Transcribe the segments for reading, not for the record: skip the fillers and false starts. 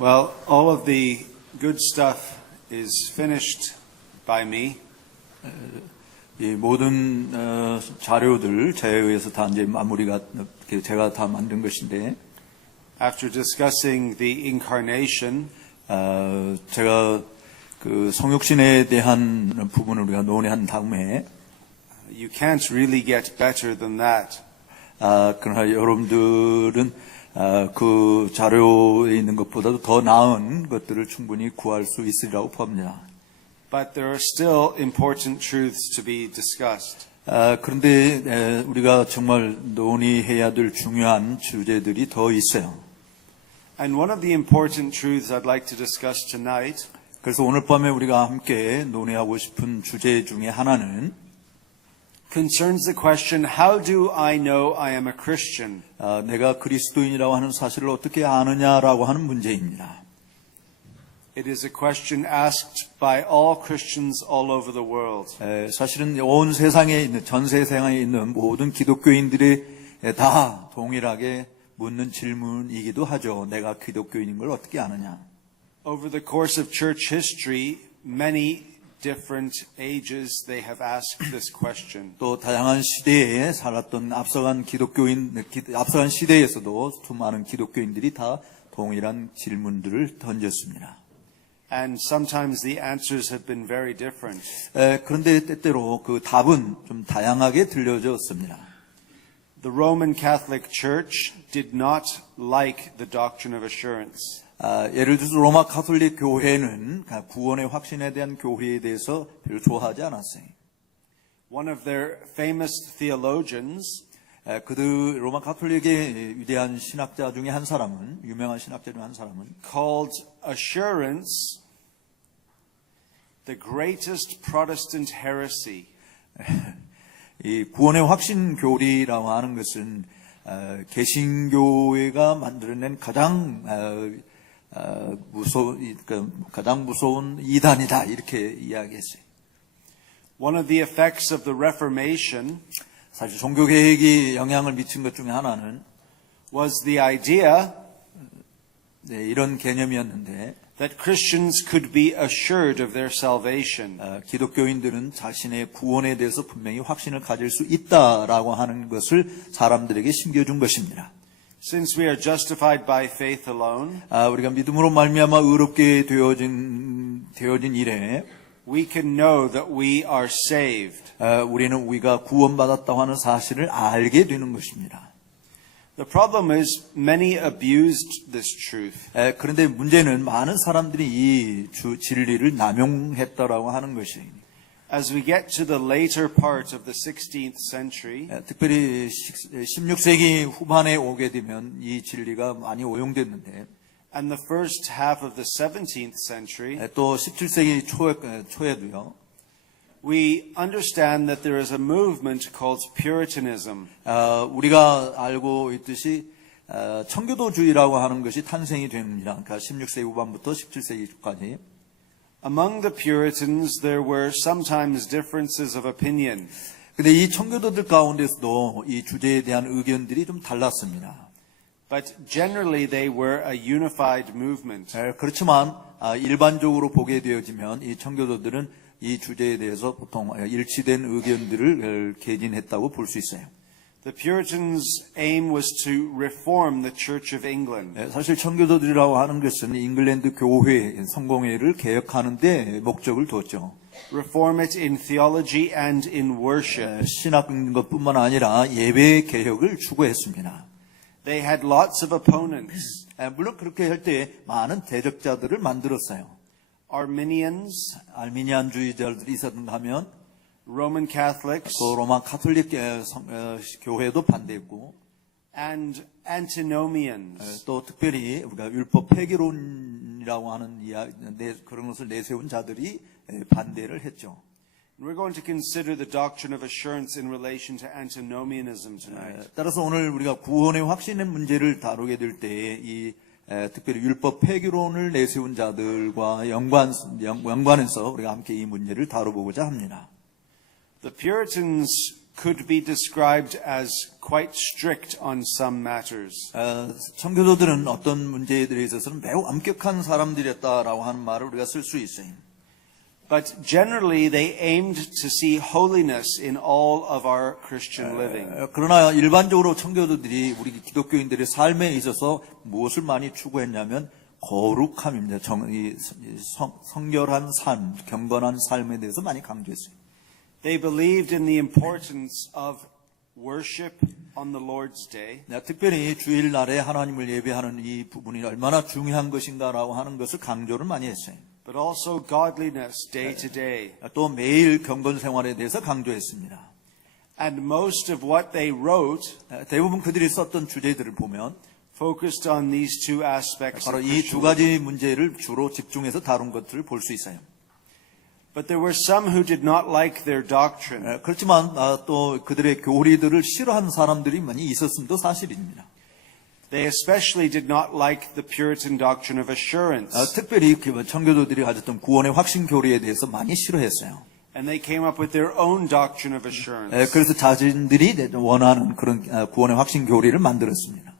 Well, all of the good stuff is finished by me. 이 모든 자료들 제에 의해서 다 이제 마무리가 제가 다 만든 것인데, After discussing the incarnation, 제가 그 성육신에 대한 부분을 우리가 논의한 다음에, you can't really get better than that. 그러나 여러분들은 그 자료에 있는 것보다도 더 나은 것들을 충분히 구할 수 있으리라고 봅니다. But there are still important truths to be discussed. 그런데 우리가 정말 논의해야 될 중요한 주제들이 더 있어요. And one of the important truths I'd like to discuss tonight 그래서 오늘 밤에 우리가 함께 논의하고 싶은 주제 중에 하나는 concerns the question, how do I know I am a Christian? 내가 그리스도인이라고 하는 사실을 어떻게 아느냐라고 하는 문제입니다. It is a question asked by all Christians all over the world. 사실은 온 세상에 있는, 전 세상에 있는 모든 기독교인들이 다 동일하게 묻는 질문이기도 하죠. 내가 기독교인인 걸 어떻게 아느냐. Over the course of church history, many different ages they have asked this question. 또 다양한 시대에 살았던 앞서간 시대에서도 수많은 기독교인들이 다 동일한 질문들을 던졌습니다. And sometimes the answers have been very different. 그런데 때때로 그 답은 좀 다양하게 들려졌습니다. The Roman Catholic Church did not like the doctrine of assurance. 예를 들어서 로마 가톨릭 교회는 구원의 확신에 대한 교회에 대해서 별로 좋아하지 않았어요. One of their famous theologians, 그들 로마 가톨릭의 위대한 신학자 중에 한 사람은, 유명한 신학자 중에 한 사람은 called assurance the greatest Protestant heresy. 이 구원의 확신 교리라고 하는 것은 개신교회가 만들어낸 가장 무서운 이단이다 이렇게 이야기했어요. One of the effects of the Reformation 사실 종교 개혁이 영향을 미친 것 중에 하나는 was the idea 이런 개념이었는데 that Christians could be assured of their salvation. 기독교인들은 자신의 구원에 대해서 분명히 확신을 가질 수 있다라고 하는 것을 사람들에게 심겨준 것입니다. Since we are justified by faith alone, 우리가 믿음으로 말미암아 의롭게 되어진 이래 we can know that we are saved. 우리는 우리가 구원받았다고 하는 사실을 알게 되는 것입니다. The problem is many abused this truth. 그런데 문제는 많은 사람들이 이 진리를 남용했다라고 하는 것입니다. As we get to the later part of the 16th century, 특별히 16세기 후반에 오게 되면 이 진리가 많이 오용됐는데 and the first half of the 17th century, 또 17세기 초에도요. we understand that there is a movement called Puritanism. 우리가 알고 있듯이 청교도주의라고 하는 것이 탄생이 됩니다. 그러니까 16세기 후반부터 17세기까지. Among the Puritans, there were sometimes differences of opinion. 근데 이 청교도들 가운데서도 이 주제에 대한 의견들이 좀 달랐습니다. But generally they were a unified movement. 그렇지만 일반적으로 보게 되어지면 이 청교도들은 이 주제에 대해서 보통 일치된 의견들을 개진했다고 볼 수 있어요. The Puritans' aim was to reform the Church of England. 사실 청교도들이라고 하는 것은 잉글랜드 교회, 성공회를 개혁하는 데 목적을 두었죠. Reform it in theology and in worship. 신학인 것뿐만 아니라 예배 개혁을 추구했습니다. They had lots of opponents. 물론 그렇게 할 때 많은 대적자들을 만들었어요. Arminians, 알미니안주의자들이 있었는가 하면 Roman Catholics, 또 로마 가톨릭 교회도 반대했고, and Antinomians. 또 특별히 우리가 율법 폐기론이라고 하는 그런 것을 내세운 자들이 반대를 했죠. We're going to consider the doctrine of assurance in relation to antinomianism tonight. 따라서 오늘 우리가 구원의 확신의 문제를 다루게 될 때 이 특별히 율법 폐기론을 내세운 자들과 연관해서 우리가 함께 이 문제를 다뤄보고자 합니다. The Puritans could be described as quite strict on some matters. 청교도들은 어떤 문제들에 있어서는 매우 엄격한 사람들이었다라고 하는 말을 우리가 쓸 수 있어요. But generally, they aimed to see holiness in all of our Christian living. 그러나 일반적으로 청교도들이 우리 기독교인들의 삶에 있어서 무엇을 많이 추구했냐면 거룩함입니다. 성결한 삶, 경건한 삶에 대해서 많이 강조했어요. They believed in the importance of worship on the Lord's Day. 특별히 주일날에 하나님을 예배하는 이 부분이 얼마나 중요한 것인가라고 하는 것을 강조를 많이 했어요. But also godliness day to day. 또 매일 경건 생활에 대해서 강조했습니다. And most of what they wrote 대부분 그들이 썼던 주제들을 보면 focused on these two aspects 바로 of 이 두 Christian 가지 living. 문제를 주로 집중해서 다룬 것들을 볼 수 있어요. But there were some who did not like their doctrine. 그렇지만 또 그들의 교리들을 싫어하는 사람들이 많이 있었음도 사실입니다. They especially did not like the Puritan doctrine of assurance. 특별히 청교도들이 가졌던 구원의 확신 교리에 대해서 많이 싫어했어요. And they came up with their own doctrine of assurance. 그래서 자신들이 원하는 그런 구원의 확신 교리를 만들었습니다.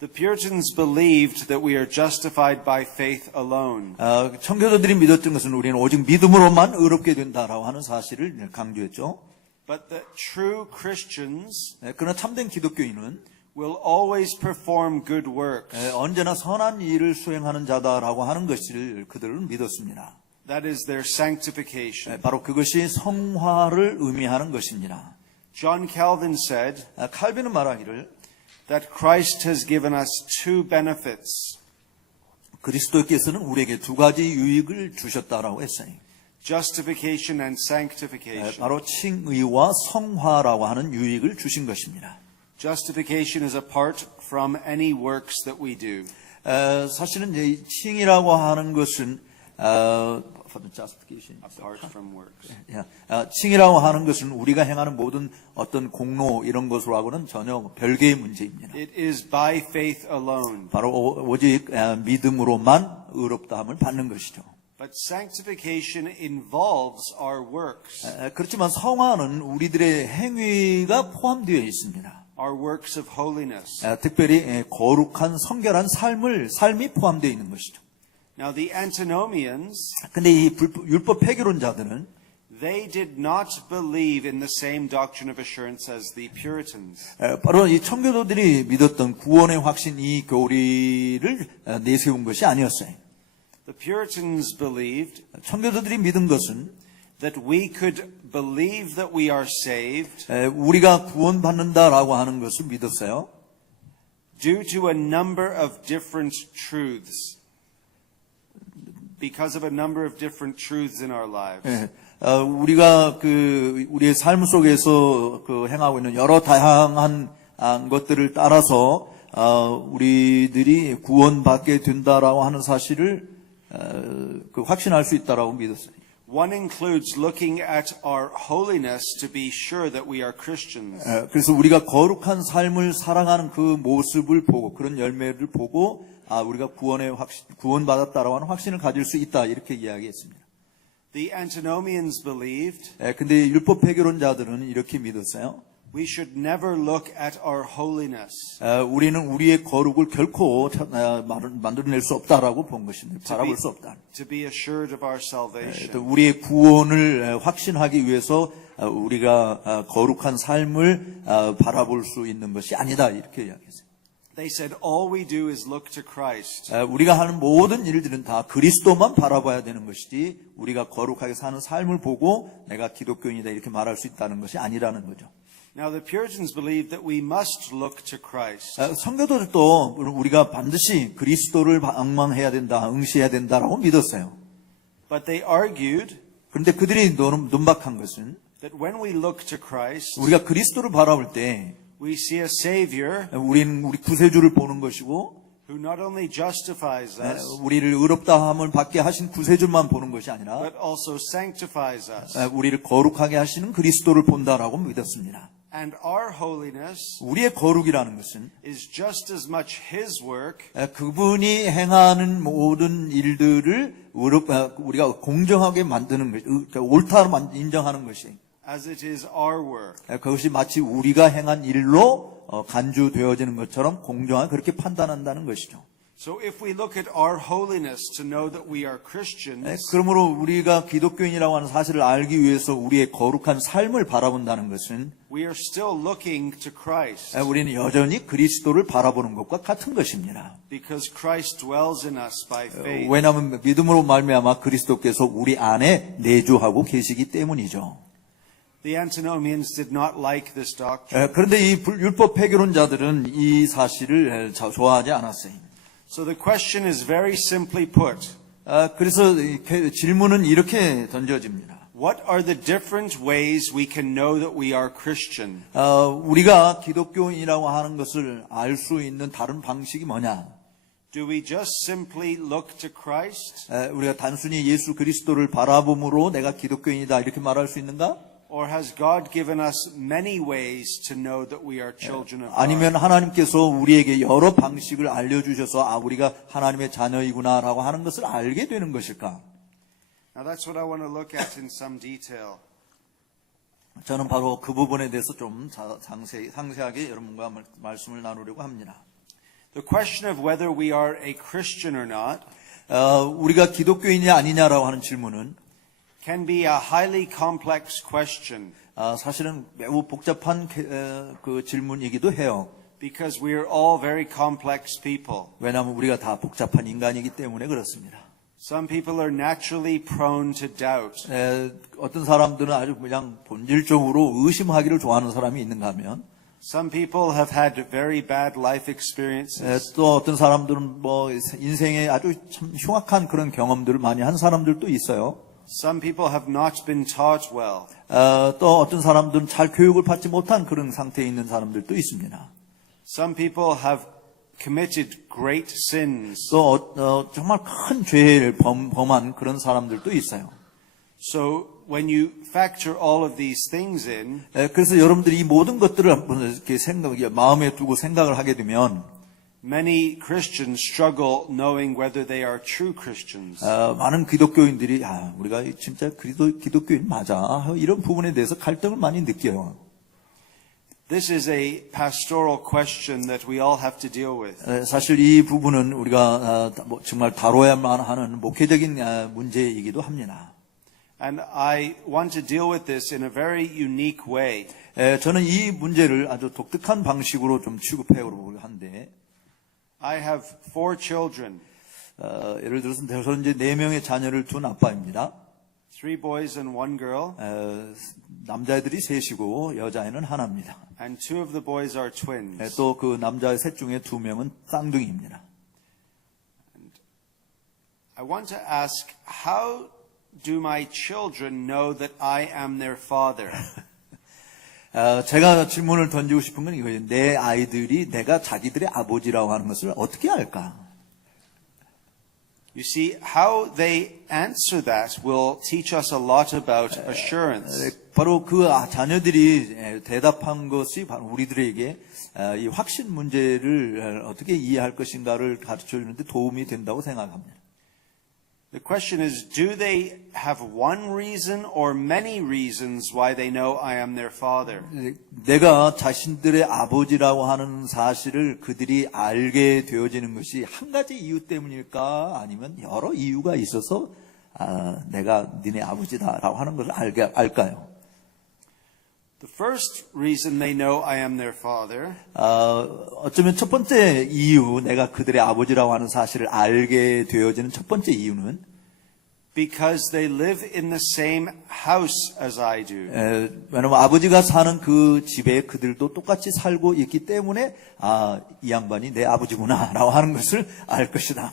The Puritans believed that we are justified by faith alone. 청교도들이 믿었던 것은 우리는 오직 믿음으로만 의롭게 된다라고 하는 사실을 강조했죠. But the true Christians 그러나 참된 기독교인은 will always perform good works. 언제나 선한 일을 수행하는 자다라고 하는 것을 그들은 믿었습니다. That is their sanctification. 바로 그것이 성화를 의미하는 것입니다. John Calvin said 칼빈은 말하기를 that Christ has given us two benefits. 그리스도께서는 우리에게 두 가지 유익을 주셨다라고 했어요. Justification and sanctification. 바로 칭의와 성화라고 하는 유익을 주신 것입니다. Justification is apart from any works that we do. 사실은 이 칭이라고 하는 것은 for the justification. Apart from works. 칭이라고 하는 것은 우리가 행하는 모든 어떤 공로 이런 것으로하고는 전혀 별개의 문제입니다. It is by faith alone. 바로 오직 믿음으로만 의롭다함을 받는 것이죠. But sanctification involves our works. 그렇지만 성화는 우리들의 행위가 포함되어 있습니다. Our works of holiness. 특별히 거룩한 성결한 삶이 포함되어 있는 것이죠. Now the antinomians, 근데 이 율법 폐교론자들은 they did not believe in the same doctrine of assurance as the Puritans. 바로 이 청교도들이 믿었던 구원의 확신 이 교리를 내세운 것이 아니었어요. The Puritans believed 청교도들이 믿은 것은 that we could believe that we are saved 우리가 구원받는다라고 하는 것을 믿었어요. due to a number of different truths. Because of a number of different truths in our lives. 우리가 우리의 삶 속에서 행하고 있는 여러 다양한 것들을 따라서 우리들이 구원받게 된다라고 하는 사실을 확신할 수 있다라고 믿었어요. One includes looking at our holiness to be sure that we are Christians. 그래서 우리가 거룩한 삶을 살아가는 그 모습을 보고 그런 열매를 보고 우리가 구원받았다라고 하는 확신을 가질 수 있다 이렇게 이야기했습니다. The antinomians believed 근데 율법 폐교론자들은 이렇게 믿었어요. we should never look at our holiness 우리는 우리의 거룩을 결코 만들어낼 수 없다라고 본 것입니다. 바라볼 수 없다. to be assured of our salvation. 우리의 구원을 확신하기 위해서 우리가 거룩한 삶을 바라볼 수 있는 것이 아니다 이렇게 이야기했어요. They said all we do is look to Christ. 우리가 하는 모든 일들은 다 그리스도만 바라봐야 되는 것이지 우리가 거룩하게 사는 삶을 보고 내가 기독교인이다 이렇게 말할 수 있다는 것이 아니라는 거죠. Now the Puritans believed that we must look to Christ. 성교도들도 우리가 반드시 그리스도를 방망해야 된다, 응시해야 된다라고 믿었어요. But they argued 그런데 그들이 논박한 것은 that when we look to Christ, 우리가 그리스도를 바라볼 때 we see a Savior 우리는 우리 구세주를 보는 것이고 who not only justifies us, 우리를 의롭다함을 받게 하신 구세주만 보는 것이 아니라 but also sanctifies us. 우리를 거룩하게 하시는 그리스도를 본다라고 믿었습니다. And our holiness 우리의 거룩이라는 것은 is just as much His work 그분이 행하는 모든 일들을 우리가 공정하게 만드는 것, 옳다로 인정하는 것이 as it is our work. 그것이 마치 우리가 행한 일로 간주되어지는 것처럼 공정하게 그렇게 판단한다는 것이죠. So if we look at our holiness to know that we are Christians, 그러므로 우리가 기독교인이라고 하는 사실을 알기 위해서 우리의 거룩한 삶을 바라본다는 것은 we are still looking to Christ 우리는 여전히 그리스도를 바라보는 것과 같은 것입니다. because Christ dwells in us by faith. 왜냐하면 믿음으로 말미암아 그리스도께서 우리 안에 내주하고 계시기 때문이죠. The antinomians did not like this doctrine. 그런데 이 율법 폐교론자들은 이 사실을 좋아하지 않았어요. So the question is very simply put. 그래서 질문은 이렇게 던져집니다. What are the different ways we can know that we are Christian? 우리가 기독교인이라고 하는 것을 알 수 있는 다른 방식이 뭐냐? Do we just simply look to Christ? 우리가 단순히 예수 그리스도를 바라봄으로 내가 기독교인이다 이렇게 말할 수 있는가? Or has God given us many ways to know that we are children of God? 아니면 하나님께서 우리에게 여러 방식을 알려주셔서 우리가 하나님의 자녀이구나라고 하는 것을 알게 되는 것일까? Now that's what I want to look at in some detail. 저는 바로 그 부분에 대해서 좀 상세하게 여러분과 말씀을 나누려고 합니다. The question of whether we are a Christian or not 우리가 기독교인이 아니냐라고 하는 질문은 can be a highly complex question 사실은 매우 복잡한 그 질문이기도 해요. because we are all very complex people. 왜냐하면 우리가 다 복잡한 인간이기 때문에 그렇습니다. Some people are naturally prone to doubt. 어떤 사람들은 아주 그냥 본질적으로 의심하기를 좋아하는 사람이 있는가 하면 Some people have had very bad life experiences. 또 어떤 사람들은 뭐 인생에 아주 참 흉악한 그런 경험들을 많이 한 사람들도 있어요. Some people have not been taught well. 또 어떤 사람들은 잘 교육을 받지 못한 그런 상태에 있는 사람들도 있습니다. Some people have committed great sins. 또 정말 큰 죄를 범한 그런 사람들도 있어요. So when you factor all of these things in, 그래서 여러분들이 이 모든 것들을 한번 이렇게 마음에 두고 생각을 하게 되면 many Christians struggle knowing whether they are true Christians. 많은 기독교인들이 우리가 진짜 기독교인 맞아 이런 부분에 대해서 갈등을 많이 느껴요. This is a pastoral question that we all have to deal with. 사실 이 부분은 우리가 정말 다뤄야만 하는 목회적인 문제이기도 합니다. And I want to deal with this in a very unique way. 저는 이 문제를 아주 독특한 방식으로 좀 취급해오려고 하는데 I have 4 children. 예를 들어서 저는 이제 4명의 자녀를 둔 아빠입니다. 3 boys and 1 girl. 남자애들이 셋이고 여자애는 하나입니다. And 2 of the boys are twins. 또 그 남자애 셋 중에 2명은 쌍둥이입니다. I want to ask, how do my children know that I am their father? 제가 질문을 던지고 싶은 건 이거예요. 내 아이들이 내가 자기들의 아버지라고 하는 것을 어떻게 알까? You see, how they answer that will teach us a lot about assurance. 바로 그 자녀들이 대답한 것이 바로 우리들에게 이 확신 문제를 어떻게 이해할 것인가를 가르쳐 주는데 도움이 된다고 생각합니다. The question is, do they have one reason or many reasons why they know I am their father? 내가 자신들의 아버지라고 하는 사실을 그들이 알게 되어지는 것이 한 가지 이유 때문일까? 아니면 여러 이유가 있어서 내가 니네 아버지다라고 하는 것을 알까요? The first reason they know I am their father 어쩌면 첫 번째 이유, 내가 그들의 아버지라고 하는 사실을 알게 되어지는 첫 번째 이유는 because they live in the same house as I do. 왜냐면 아버지가 사는 그 집에 그들도 똑같이 살고 있기 때문에 이 양반이 내 아버지구나라고 하는 것을 알 것이다.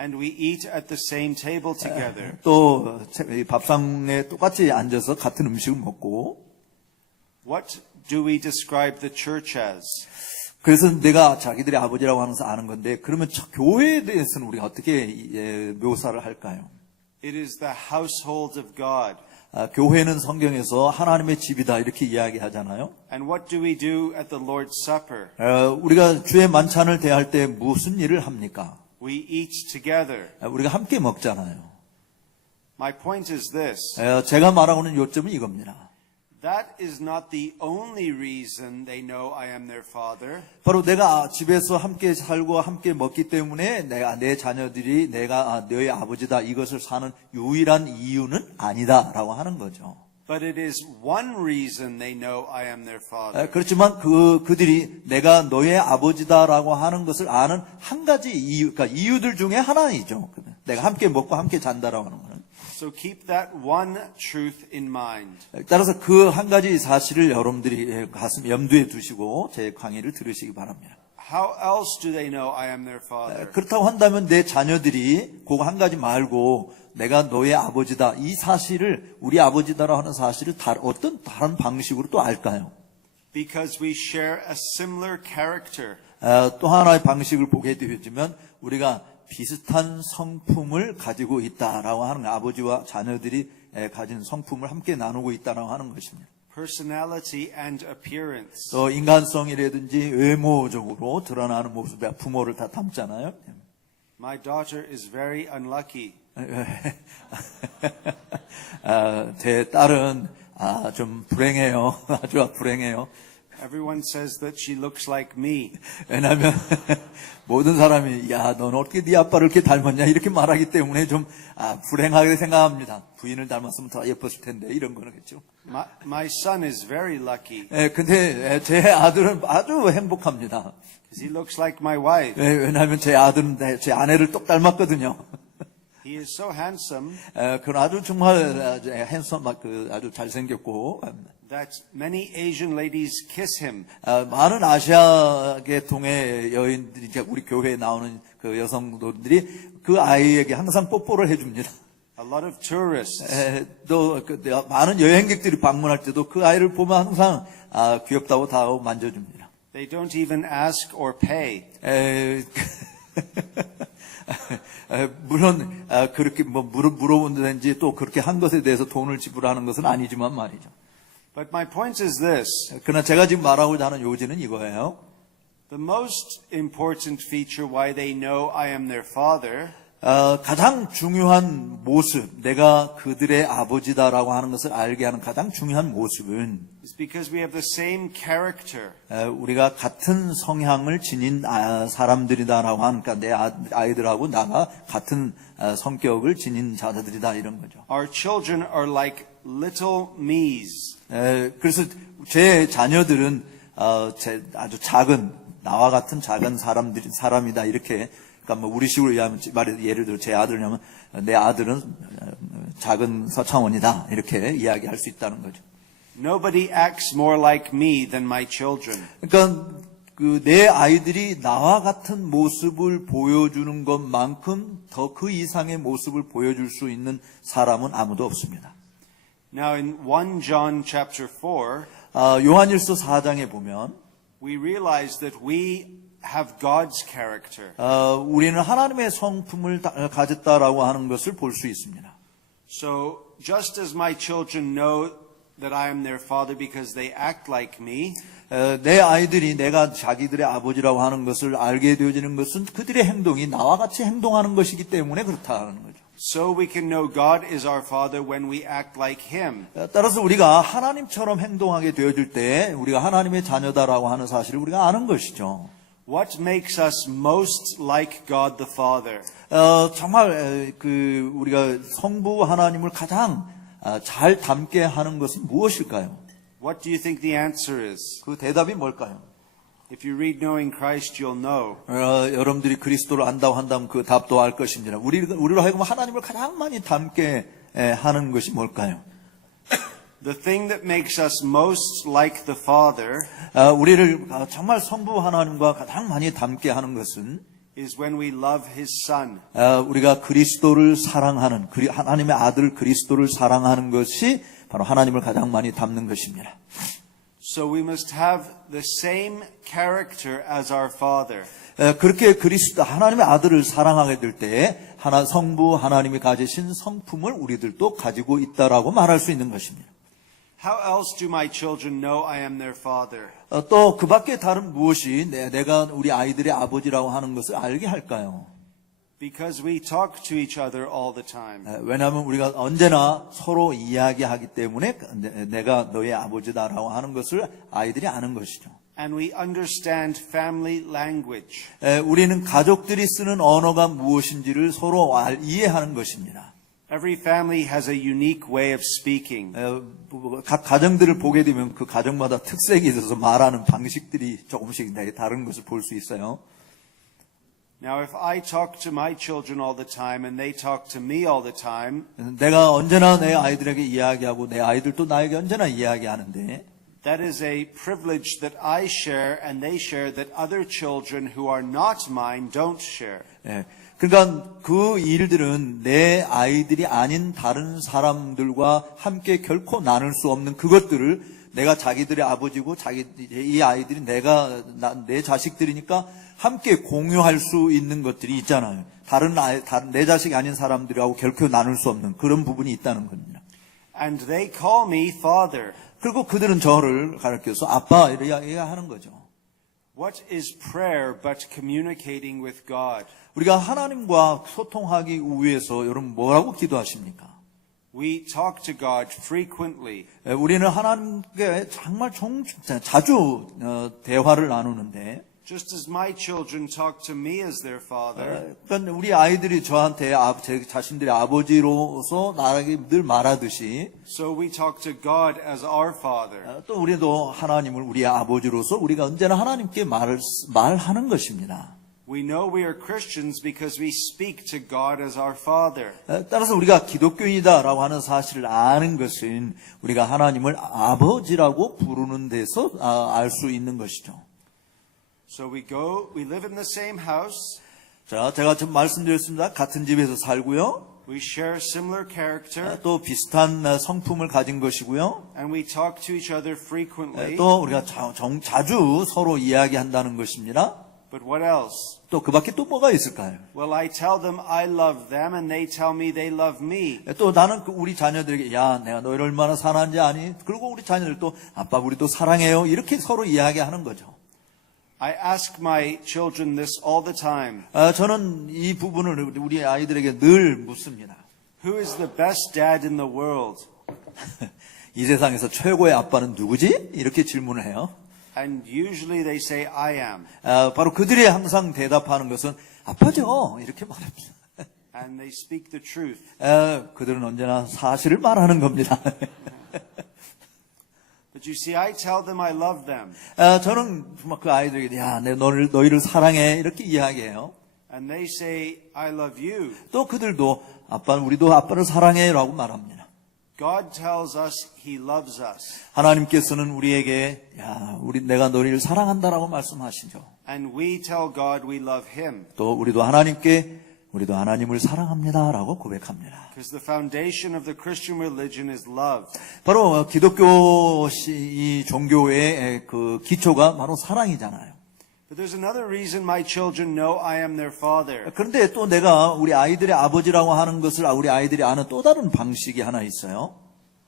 And we eat at the same table together. 또 밥상에 똑같이 앉아서 같은 음식을 먹고 What do we describe the church as? 그래서 내가 자기들의 아버지라고 하면서 아는 건데 그러면 교회에 대해서는 우리가 어떻게 묘사를 할까요? It is the household of God. 교회는 성경에서 하나님의 집이다 이렇게 이야기하잖아요. And what do we do at the Lord's Supper? 우리가 주의 만찬을 대할 때 무슨 일을 합니까? We eat together. 우리가 함께 먹잖아요. My point is this. 제가 말하고는 요점은 이겁니다. That is not the only reason they know I am their father. 바로 내가 집에서 함께 살고 함께 먹기 때문에 내 자녀들이 내가 너의 아버지다 이것을 사는 유일한 이유는 아니다라고 하는 거죠. But it is one reason they know I am their father. 그렇지만 그들이 내가 너의 아버지다라고 하는 것을 아는 한 가지 이유, 그러니까 이유들 중에 하나이죠. 내가 함께 먹고 함께 잔다라고 하는 거는. So keep that one truth in mind. 따라서 그 한 가지 사실을 여러분들이 가슴 염두에 두시고 제 강의를 들으시기 바랍니다. How else do they know I am their father? 그렇다고 한다면 내 자녀들이 그거 한 가지 말고 내가 너의 아버지다 이 사실을 우리 아버지다라고 하는 사실을 어떤 다른 방식으로 또 알까요? Because we share a similar character. 또 하나의 방식을 보게 되어지면 우리가 비슷한 성품을 가지고 있다라고 하는 아버지와 자녀들이 가진 성품을 함께 나누고 있다라고 하는 것입니다. Personality and appearance. 또 인간성이라든지 외모적으로 드러나는 모습에 부모를 다 닮잖아요. My daughter is very unlucky. 제 딸은 좀 불행해요. 아주 불행해요. Everyone says that she looks like me. 왜냐하면 모든 사람이 야, 넌 어떻게 네 아빠를 이렇게 닮았냐 이렇게 말하기 때문에 좀 불행하게 생각합니다. 부인을 닮았으면 더 예뻤을 텐데 이런 거겠죠. My son is very lucky. 근데 제 아들은 아주 행복합니다. Because he looks like my wife. 왜냐하면 제 아들은 제 아내를 똑 닮았거든요. He is so handsome. 그건 아주 정말 핸섬 아주 잘생겼고. That many Asian ladies kiss him. 많은 아시아 계통의 여인들이 우리 교회에 나오는 그 여성들이 그 아이에게 항상 뽀뽀를 해줍니다. A lot of tourists. 또 많은 여행객들이 방문할 때도 그 아이를 보면 항상 귀엽다고 다 만져줍니다. They don't even ask or pay. 물론 그렇게 뭐 물어본다든지 또 그렇게 한 것에 대해서 돈을 지불하는 것은 아니지만 말이죠. But my point is this. 그러나 제가 지금 말하고자 하는 요지는 이거예요. The most important feature why they know I am their father 가장 중요한 모습, 내가 그들의 아버지다라고 하는 것을 알게 하는 가장 중요한 모습은 is because we have the same character. 우리가 같은 성향을 지닌 사람들이다라고 하니까 내 아이들하고 나가 같은 성격을 지닌 자들이다 이런 거죠. Our children are like little me's. 그래서 제 자녀들은 아주 작은 나와 같은 작은 사람이다 이렇게. 그러니까 뭐 우리식으로 예를 들어 제 아들이냐면 내 아들은 작은 서창원이다 이렇게 이야기할 수 있다는 거죠. Nobody acts more like me than my children. 그러니까 내 아이들이 나와 같은 모습을 보여주는 것만큼 더 그 이상의 모습을 보여줄 수 있는 사람은 아무도 없습니다. Now in 1 John chapter 4, 요한일서 4장에 보면 we realize that we have God's character. 우리는 하나님의 성품을 가졌다라고 하는 것을 볼 수 있습니다. So just as my children know that I am their father because they act like me, 내 아이들이 내가 자기들의 아버지라고 하는 것을 알게 되어지는 것은 그들의 행동이 나와 같이 행동하는 것이기 때문에 그렇다는 거죠. so we can know God is our father when we act like him. 따라서 우리가 하나님처럼 행동하게 되어질 때 우리가 하나님의 자녀다라고 하는 사실을 우리가 아는 것이죠. What makes us most like God the Father? 정말 우리가 성부 하나님을 가장 잘 닮게 하는 것은 무엇일까요? What do you think the answer is? 그 대답이 뭘까요? If you read Knowing Christ, you'll know. 여러분들이 그리스도를 안다고 한다면 그 답도 알 것입니다. 우리로 하여금 하나님을 가장 많이 닮게 하는 것이 뭘까요? The thing that makes us most like the Father 우리를 정말 성부 하나님과 가장 많이 닮게 하는 것은 is when we love His Son. 우리가 그리스도를 사랑하는 하나님의 아들 그리스도를 사랑하는 것이 바로 하나님을 가장 많이 닮는 것입니다. So we must have the same character as our Father. 그렇게 그리스도 하나님의 아들을 사랑하게 될 때 성부 하나님이 가지신 성품을 우리들도 가지고 있다라고 말할 수 있는 것입니다. How else do my children know I am their father? 또 그 밖에 다른 무엇이 내가 우리 아이들의 아버지라고 하는 것을 알게 할까요? Because we talk to each other all the time. 왜냐하면 우리가 언제나 서로 이야기하기 때문에 내가 너의 아버지다라고 하는 것을 아이들이 아는 것이죠. And we understand family language. 우리는 가족들이 쓰는 언어가 무엇인지를 서로 이해하는 것입니다. Every family has a unique way of speaking. 각 가정들을 보게 되면 그 가정마다 특색이 있어서 말하는 방식들이 조금씩 다른 것을 볼 수 있어요. Now, if I talk to my children all the time and they talk to me all the time, 내가 언제나 내 아이들에게 이야기하고 내 아이들도 나에게 언제나 이야기하는데 that is a privilege that I share and they share that other children who are not mine don't share. 그러니까 그 일들은 내 아이들이 아닌 다른 사람들과 함께 결코 나눌 수 없는 그것들을 내가 자기들의 아버지고 이 아이들이 내 자식들이니까 함께 공유할 수 있는 것들이 있잖아요. 다른 내 자식이 아닌 사람들하고 결코 나눌 수 없는 그런 부분이 있다는 겁니다. And they call me father. 그리고 그들은 저를 가르쳐서 아빠 이렇게 하는 거죠. What is prayer but communicating with God? 우리가 하나님과 소통하기 위해서 여러분 뭐라고 기도하십니까? We talk to God frequently. 우리는 하나님께 정말 자주 대화를 나누는데 Just as my children talk to me as their father, 그러니까 우리 아이들이 저한테 제 자신들의 아버지로서 나에게 늘 말하듯이 so we talk to God as our father. 또 우리도 하나님을 우리의 아버지로서 우리가 언제나 하나님께 말하는 것입니다. We know we are Christians because we speak to God as our father. 따라서 우리가 기독교인이다라고 하는 사실을 아는 것은 우리가 하나님을 아버지라고 부르는 데서 알 수 있는 것이죠. So we live in the same house. 자, 제가 지금 말씀드렸습니다. 같은 집에서 살고요. We share similar character. 또 비슷한 성품을 가진 것이고요. And we talk to each other frequently. 또 우리가 자주 서로 이야기한다는 것입니다. But what else? 또 그 밖에 또 뭐가 있을까요? Well, I tell them I love them and they tell me they love me. 또 나는 우리 자녀들에게 야 내가 너희를 얼마나 사랑하는지 아니? 그리고 우리 자녀들도 아빠 우리도 사랑해요. 이렇게 서로 이야기하는 거죠. I ask my children this all the time. 저는 이 부분을 우리 아이들에게 늘 묻습니다. Who is the best dad in the world? 이 세상에서 최고의 아빠는 누구지? 이렇게 질문을 해요. And usually they say I am. 바로 그들이 항상 대답하는 것은 아빠죠. 이렇게 말합니다. And they speak the truth. 그들은 언제나 사실을 말하는 겁니다. But you see, I tell them I love them. 저는 그 아이들에게 야, 내 너희를 사랑해 이렇게 이야기해요. And they say I love you. 또 그들도 우리도 아빠를 사랑해라고 말합니다. God tells us He loves us. 하나님께서는 우리에게 야, 내가 너희를 사랑한다라고 말씀하시죠. And we tell God we love Him. 또 우리도 하나님을 사랑합니다라고 고백합니다. Because the foundation of the Christian religion is love. 바로 기독교 이 종교의 그 기초가 바로 사랑이잖아요. But there's another reason my children know I am their father. 그런데 또 내가 우리 아이들의 아버지라고 하는 것을 우리 아이들이 아는 또 다른 방식이 하나 있어요.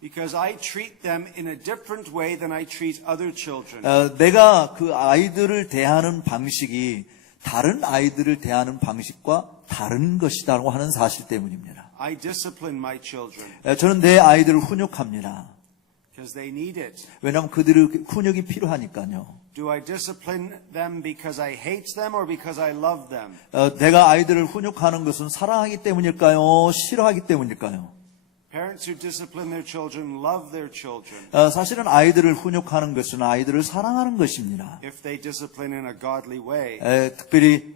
Because I treat them in a different way than I treat other children. 내가 그 아이들을 대하는 방식이 다른 아이들을 대하는 방식과 다른 것이라고 하는 사실 때문입니다. I discipline my children 저는 내 아이들을 훈육합니다. because they need it. 왜냐하면 그들의 훈육이 필요하니까요. Do I discipline them because I hate them or because I love them? 내가 아이들을 훈육하는 것은 사랑하기 때문일까요? 싫어하기 때문일까요? Parents who discipline their children love their children. 사실은 아이들을 훈육하는 것은 아이들을 사랑하는 것입니다. If they discipline in a godly way. 특별히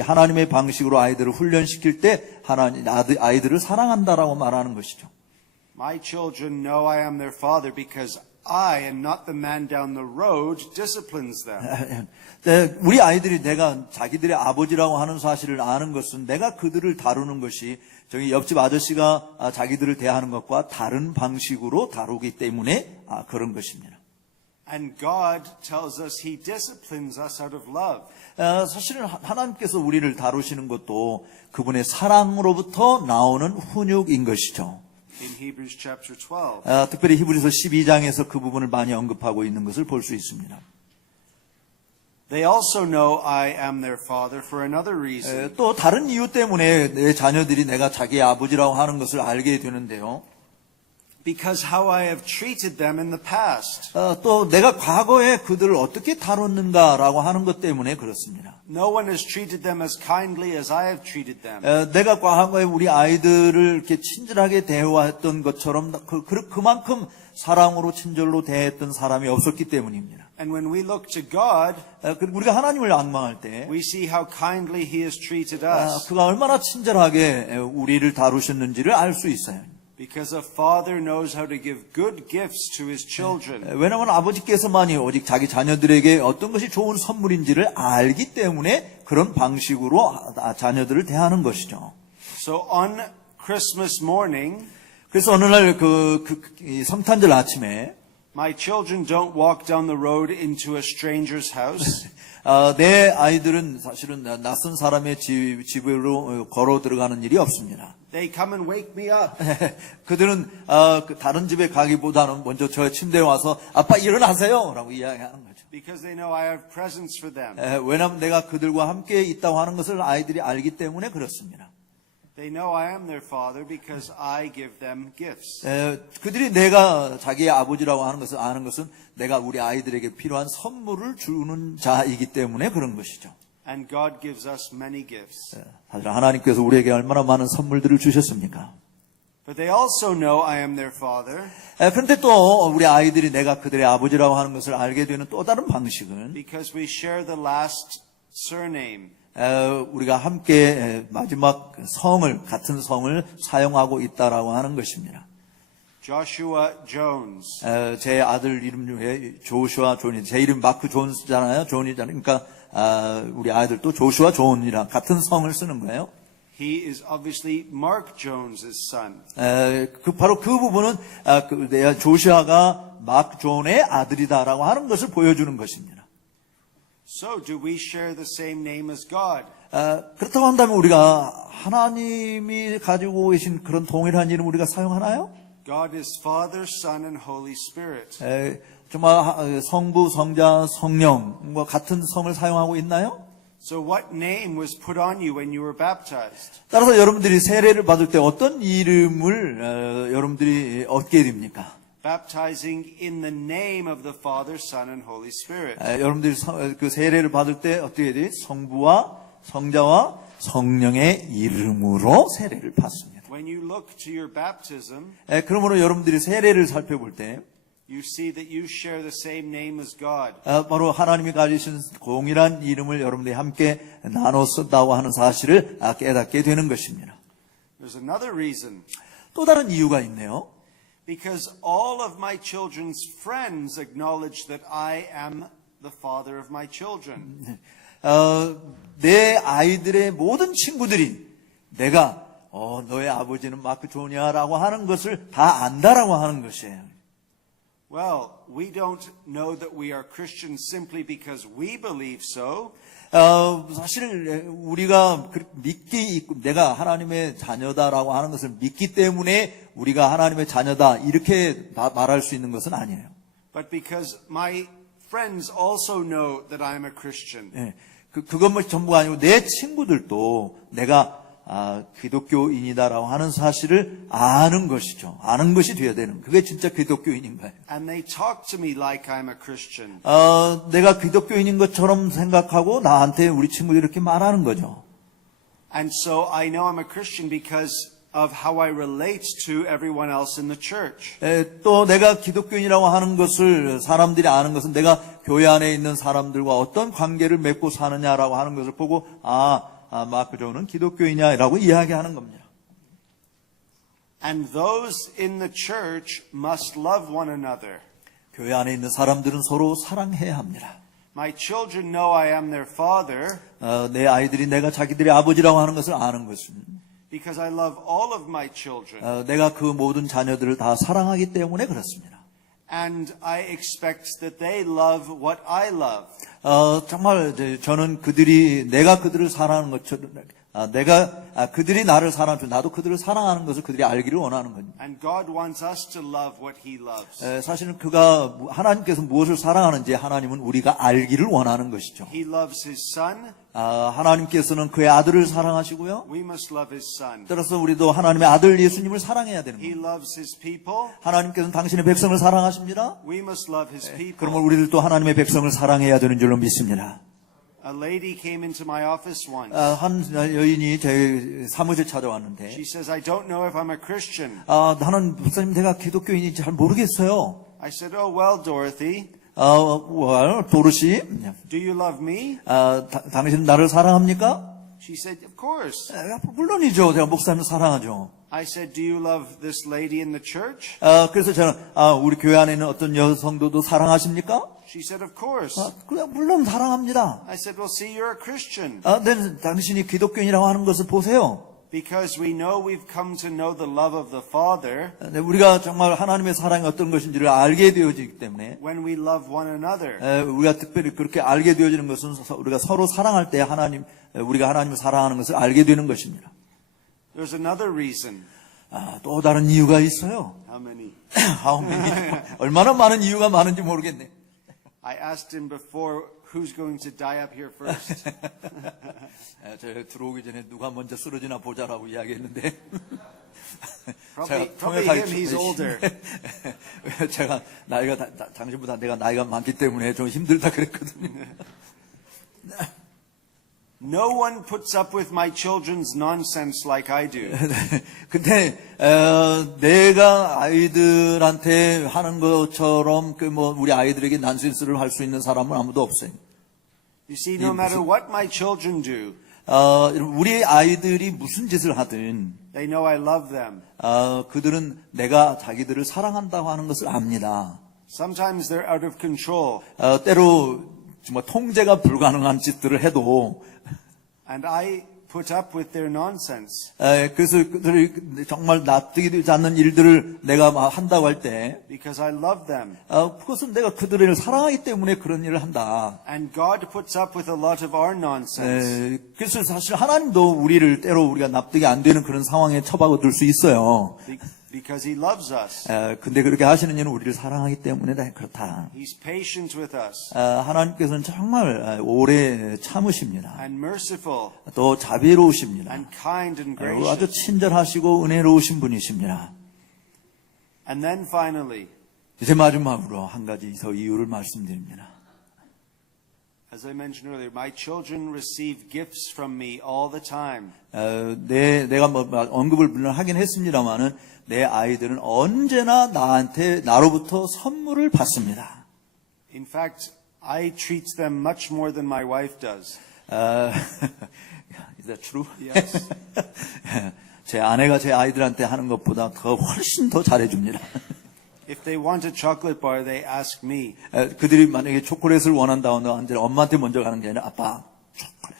하나님의 방식으로 아이들을 훈련시킬 때 아이들을 사랑한다라고 말하는 것이죠. My children know I am their father because I and not the man down the road disciplines them. 우리 아이들이 내가 자기들의 아버지라고 하는 사실을 아는 것은 내가 그들을 다루는 것이 저기 옆집 아저씨가 자기들을 대하는 것과 다른 방식으로 다루기 때문에 그런 것입니다. And God tells us He disciplines us out of love. 사실은 하나님께서 우리를 다루시는 것도 그분의 사랑으로부터 나오는 훈육인 것이죠. In Hebrews chapter 12. 특별히 히브리서 12장에서 그 부분을 많이 언급하고 있는 것을 볼 수 있습니다. They also know I am their father for another reason. 또 다른 이유 때문에 내 자녀들이 내가 자기의 아버지라고 하는 것을 알게 되는데요. Because how I have treated them in the past. 또 내가 과거에 그들을 어떻게 다뤘는가라고 하는 것 때문에 그렇습니다. No one has treated them as kindly as I have treated them. 내가 과거에 우리 아이들을 이렇게 친절하게 대화했던 것처럼 그만큼 사랑으로 친절로 대했던 사람이 없었기 때문입니다. And when we look to God, 그리고 우리가 하나님을 앙망할 때 we see how kindly He has treated us. 그가 얼마나 친절하게 우리를 다루셨는지를 알 수 있어요. Because a father knows how to give good gifts to his children. 왜냐하면 아버지께서만이 오직 자기 자녀들에게 어떤 것이 좋은 선물인지를 알기 때문에 그런 방식으로 자녀들을 대하는 것이죠. So on Christmas morning, 그래서 어느 날 이 성탄절 아침에 my children don't walk down the road into a stranger's house. 내 아이들은 사실은 낯선 사람의 집으로 걸어 들어가는 일이 없습니다. They come and wake me up. 그들은 다른 집에 가기보다는 먼저 저 침대에 와서 아빠 일어나세요 라고 이야기하는 거죠. Because they know I have presents for them. 왜냐하면 내가 그들과 함께 있다고 하는 것을 아이들이 알기 때문에 그렇습니다. They know I am their father because I give them gifts. 그들이 내가 자기의 아버지라고 하는 것을 아는 것은 내가 우리 아이들에게 필요한 선물을 주는 자이기 때문에 그런 것이죠. And God gives us many gifts. 사실 하나님께서 우리에게 얼마나 많은 선물들을 주셨습니까? But they also know I am their father 그런데 또 우리 아이들이 내가 그들의 아버지라고 하는 것을 알게 되는 또 다른 방식은 because we share the last surname. 우리가 함께 마지막 같은 성을 사용하고 있다라고 하는 것입니다. Joshua Jones. 제 아들 이름 중에 조슈아 존이, 제 이름 마크 존스잖아요. 존이잖아요. 그러니까 우리 아이들도 조슈아 존이랑 같은 성을 쓰는 거예요. He is obviously Mark Jones's son. 바로 그 부분은 조슈아가 마크 존의 아들이다라고 하는 것을 보여주는 것입니다. So do we share the same name as God? 그렇다고 한다면 우리가 하나님이 가지고 계신 그런 동일한 이름 우리가 사용하나요? God is Father, Son, and Holy Spirit. 정말 성부, 성자, 성령과 같은 성을 사용하고 있나요? So what name was put on you when you were baptized? 따라서 여러분들이 세례를 받을 때 어떤 이름을 여러분들이 얻게 됩니까? Baptizing in the name of the Father, Son, and Holy Spirit. 여러분들이 그 세례를 받을 때 어떻게 되지? 성부와 성자와 성령의 이름으로 세례를 받습니다. When you look to your baptism, 그러므로 여러분들이 세례를 살펴볼 때 you see that you share the same name as God. 바로 하나님이 가지신 동일한 이름을 여러분들이 함께 나눠 쓴다고 하는 사실을 깨닫게 되는 것입니다. There's another reason. 또 다른 이유가 있네요. Because all of my children's friends acknowledge that I am the father of my children. 내 아이들의 모든 친구들이 내가 너의 아버지는 마크 존이야라고 하는 것을 다 안다라고 하는 것이에요. Well, we don't know that we are Christians simply because we believe so. 사실 우리가 내가 하나님의 자녀다라고 하는 것을 믿기 때문에 우리가 하나님의 자녀다 이렇게 말할 수 있는 것은 아니에요. But because my friends also know that I am a Christian. 그것만 전부가 아니고 내 친구들도 내가 기독교인이다라고 하는 사실을 아는 것이죠. 아는 것이 되어야 되는. 그게 진짜 기독교인인 거예요. And they talk to me like I'm a Christian. 내가 기독교인인 것처럼 생각하고 나한테 우리 친구들이 이렇게 말하는 거죠. And so I know I'm a Christian because of how I relate to everyone else in the church. 또 내가 기독교인이라고 하는 것을 사람들이 아는 것은 내가 교회 안에 있는 사람들과 어떤 관계를 맺고 사느냐라고 하는 것을 보고 마크 존은 기독교인이야라고 이야기하는 겁니다. And those in the church must love one another. 교회 안에 있는 사람들은 서로 사랑해야 합니다. My children know I am their father. 내 아이들이 내가 자기들의 아버지라고 하는 것을 아는 것은 Because I love all of my children. 내가 그 모든 자녀들을 다 사랑하기 때문에 그렇습니다. And I expect that they love what I love. 정말 저는 내가 그들을 사랑하는 것처럼 그들이 나를 사랑하고 나도 그들을 사랑하는 것을 그들이 알기를 원하는 겁니다. And God wants us to love what He loves. 사실은 하나님께서 무엇을 사랑하는지 하나님은 우리가 알기를 원하는 것이죠. He loves His Son. 하나님께서는 그의 아들을 사랑하시고요. We must love His Son. 따라서 우리도 하나님의 아들 예수님을 사랑해야 되는 He 겁니다. loves His people. 하나님께서는 당신의 백성을 사랑하십니다. We must love His people. 그러면 우리들도 하나님의 백성을 사랑해야 되는 줄로 믿습니다. A lady came into my office once. 한 여인이 제 사무실 찾아왔는데 She says, I don't know if I'm a Christian. 나는 목사님 내가 기독교인인지 잘 모르겠어요. I said, oh, well, Dorothy, 도르시, do you love me? 당신 나를 사랑합니까? She said, of course. 물론이죠. 제가 목사님 사랑하죠. I said, do you love this lady in the church? 그래서 저는 우리 교회 안에 있는 어떤 여성도도 사랑하십니까? She said, of course. 그냥 물론 사랑합니다. I said, well, see, you're a Christian. 네, 당신이 기독교인이라고 하는 것을 보세요. Because we know we've come to know the love of the Father 네, 우리가 정말 하나님의 사랑이 어떤 것인지를 알게 되어지기 때문에 when we love one another. 우리가 특별히 그렇게 알게 되어지는 것은 우리가 서로 사랑할 때 우리가 하나님을 사랑하는 것을 알게 되는 것입니다. There's another reason. 또 다른 이유가 있어요. How many? 얼마나 많은 이유가 많은지 모르겠네. I asked him before, who's going to die up here first? 제가 들어오기 전에 누가 먼저 쓰러지나 보자라고 이야기했는데 Probably him, he's older. 제가 나이가 당신보다 내가 나이가 많기 때문에 좀 힘들다 그랬거든요. No one puts up with my children's nonsense like I do. 근데 내가 아이들한테 하는 것처럼 우리 아이들에게 난센스를 할 수 있는 사람은 아무도 없어요. You see, no matter what my children do, 우리 아이들이 무슨 짓을 하든 they know I love them. 그들은 내가 자기들을 사랑한다고 하는 것을 압니다. Sometimes they're out of control. 때로 정말 통제가 불가능한 짓들을 해도 And I put up with their nonsense. 그래서 그들이 정말 납득이 되지 않는 일들을 내가 한다고 할 때 Because I love them. 그것은 내가 그들을 사랑하기 때문에 그런 일을 한다. And God puts up with a lot of our nonsense. 그래서 사실 하나님도 우리를 때로 우리가 납득이 안 되는 그런 상황에 처박아둘 수 있어요. Because He loves us. 근데 그렇게 하시는 이유는 우리를 사랑하기 때문에 그렇다. He's patient with us. 하나님께서는 정말 오래 참으십니다. And merciful. 또 자비로우십니다. And kind and 아주 gracious. 친절하시고 은혜로우신 분이십니다. And then finally, 이제 마지막으로 한 가지 더 이유를 말씀드립니다. as I mentioned earlier, my children receive gifts from me all the time. 내가 언급을 물론 하긴 했습니다만은 내 아이들은 언제나 나로부터 선물을 받습니다. In fact, I treat them much more than my wife does. Is that true? Yes. 제 아내가 제 아이들한테 하는 것보다 훨씬 더 잘해줍니다. If they want a chocolate bar, they ask me. 그들이 만약에 초콜릿을 원한다고 하는데 엄마한테 먼저 가는 게 아니라 아빠 초콜릿.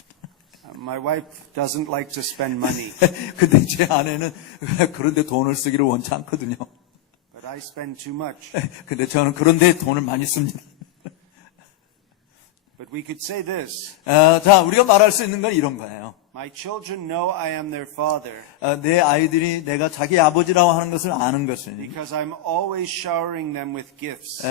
My wife doesn't like to spend money, 근데 제 아내는 그런데 돈을 쓰기를 원치 않거든요. but I spend too much. 근데 저는 그런데 돈을 많이 씁니다. But we could say this. 자, 우리가 말할 수 있는 건 이런 거예요. My children know I am their father 내 아이들이 내가 자기 아버지라고 하는 것을 아는 것은 because I'm always showering them with gifts.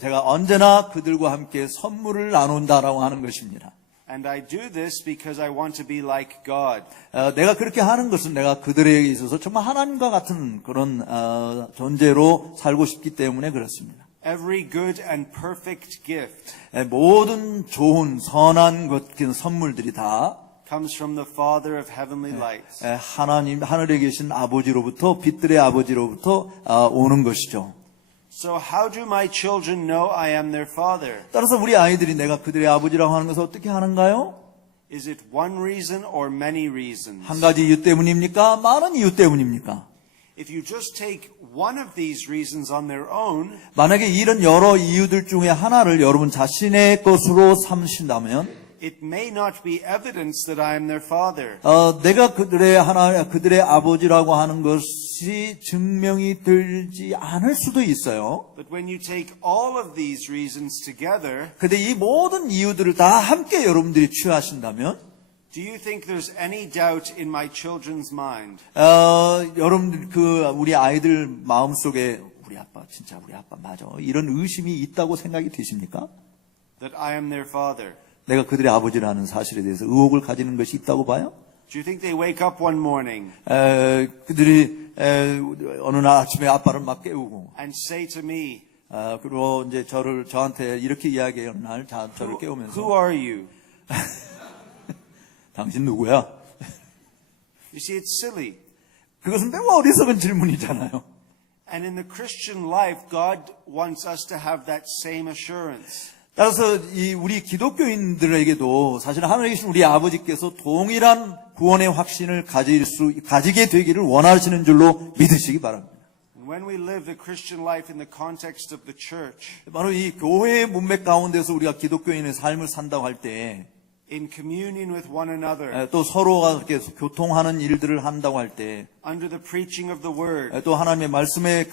제가 언제나 그들과 함께 선물을 나눈다라고 하는 것입니다. And I do this because I want to be like God. 내가 그렇게 하는 것은 내가 그들에게 있어서 정말 하나님과 같은 그런 존재로 살고 싶기 때문에 그렇습니다. Every good and perfect gift 모든 좋은 선한 선물들이 다 comes from the Father of heavenly lights. 하나님 하늘에 계신 아버지로부터 빛들의 아버지로부터 오는 것이죠. So how do my children know I am their father? 따라서 우리 아이들이 내가 그들의 아버지라고 하는 것을 어떻게 하는가요? Is it one reason or many reasons? 한 가지 이유 때문입니까? 많은 이유 때문입니까? If you just take one of these reasons on their own, 만약에 이런 여러 이유들 중에 하나를 여러분 자신의 것으로 삼으신다면 it may not be evidence that I am their father. 내가 그들의 아버지라고 하는 것이 증명이 되지 않을 수도 있어요. But when you take all of these reasons together, 근데 이 모든 이유들을 다 함께 여러분들이 취하신다면 Do you think there's any doubt in my children's mind 여러분들 우리 아이들 마음속에 우리 아빠 진짜 우리 아빠 맞아 이런 의심이 있다고 생각이 드십니까? that I am their father? 내가 그들의 아버지라는 사실에 대해서 의혹을 가지는 것이 있다고 봐요? Do you think they wake up one morning 그들이 어느 날 아침에 아빠를 막 깨우고 and say to me, 그리고 이제 저한테 이렇게 이야기해요. 어느 날 저를 who 깨우면서 are you? 당신 누구야? You see, it's silly. 그것은 매우 어리석은 질문이잖아요. And in the Christian life, God wants us to have that same assurance. 따라서 우리 기독교인들에게도 사실 하늘에 계신 우리 아버지께서 동일한 구원의 확신을 가지게 되기를 원하시는 줄로 믿으시기 바랍니다. And when we live the Christian life in the context of the church, 바로 이 교회의 문맥 가운데서 우리가 기독교인의 삶을 산다고 할 때, in communion with one another, 또 서로가 이렇게 교통하는 일들을 한다고 할 때, under the preaching of the word, 또 하나님의 말씀의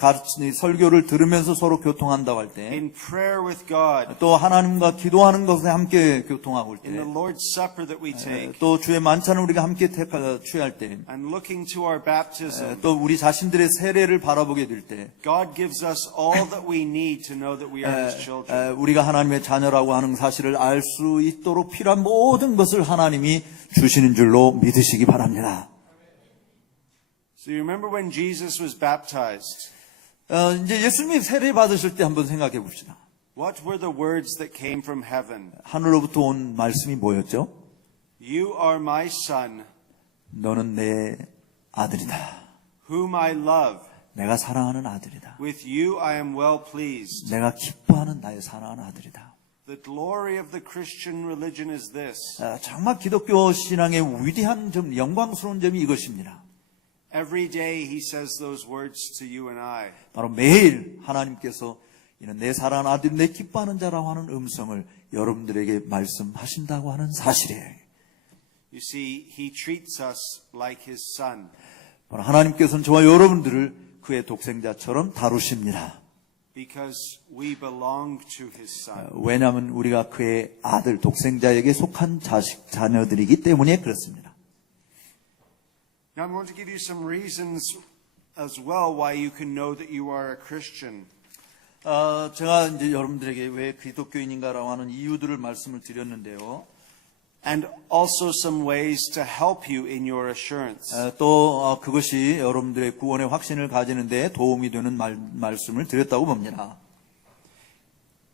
설교를 들으면서 서로 교통한다고 할 때, in prayer with God, 또 하나님과 기도하는 것에 함께 교통하고 올 in the 때, Lord's Supper that we take, 또 주의 만찬을 우리가 함께 취할 때, and looking to our baptism, 또 우리 자신들의 세례를 바라보게 될 때, God gives us all that we need to know that we are His children. 우리가 하나님의 자녀라고 하는 사실을 알 수 있도록 필요한 모든 것을 하나님이 주시는 줄로 믿으시기 바랍니다. So you remember when Jesus was baptized? 이제 예수님이 세례 받으실 때 한번 생각해 봅시다. What were the words that came from heaven? 하늘로부터 온 말씀이 뭐였죠? You are my son, 너는 내 아들이다. whom I love. 내가 사랑하는 아들이다. With you I am well pleased. 내가 기뻐하는 나의 사랑하는 아들이다. The glory of the Christian religion is this. 정말 기독교 신앙의 위대한 점, 영광스러운 점이 이것입니다. Every day he says those words to you and I. 바로 매일 하나님께서 이는 내 사랑하는 아들, 내 기뻐하는 자라고 하는 음성을 여러분들에게 말씀하신다고 하는 사실이에요. You see, he treats us like his son. 바로 하나님께서는 저와 여러분들을 그의 독생자처럼 다루십니다. Because we belong to his son. 왜냐하면 우리가 그의 아들, 독생자에게 속한 자녀들이기 때문에 그렇습니다. Now I'm going to give you some reasons as well why you can know that you are a Christian. 제가 이제 여러분들에게 왜 기독교인인가라고 하는 이유들을 말씀을 드렸는데요. And also some ways to help you in your assurance. 또 그것이 여러분들의 구원의 확신을 가지는데 도움이 되는 말씀을 드렸다고 봅니다.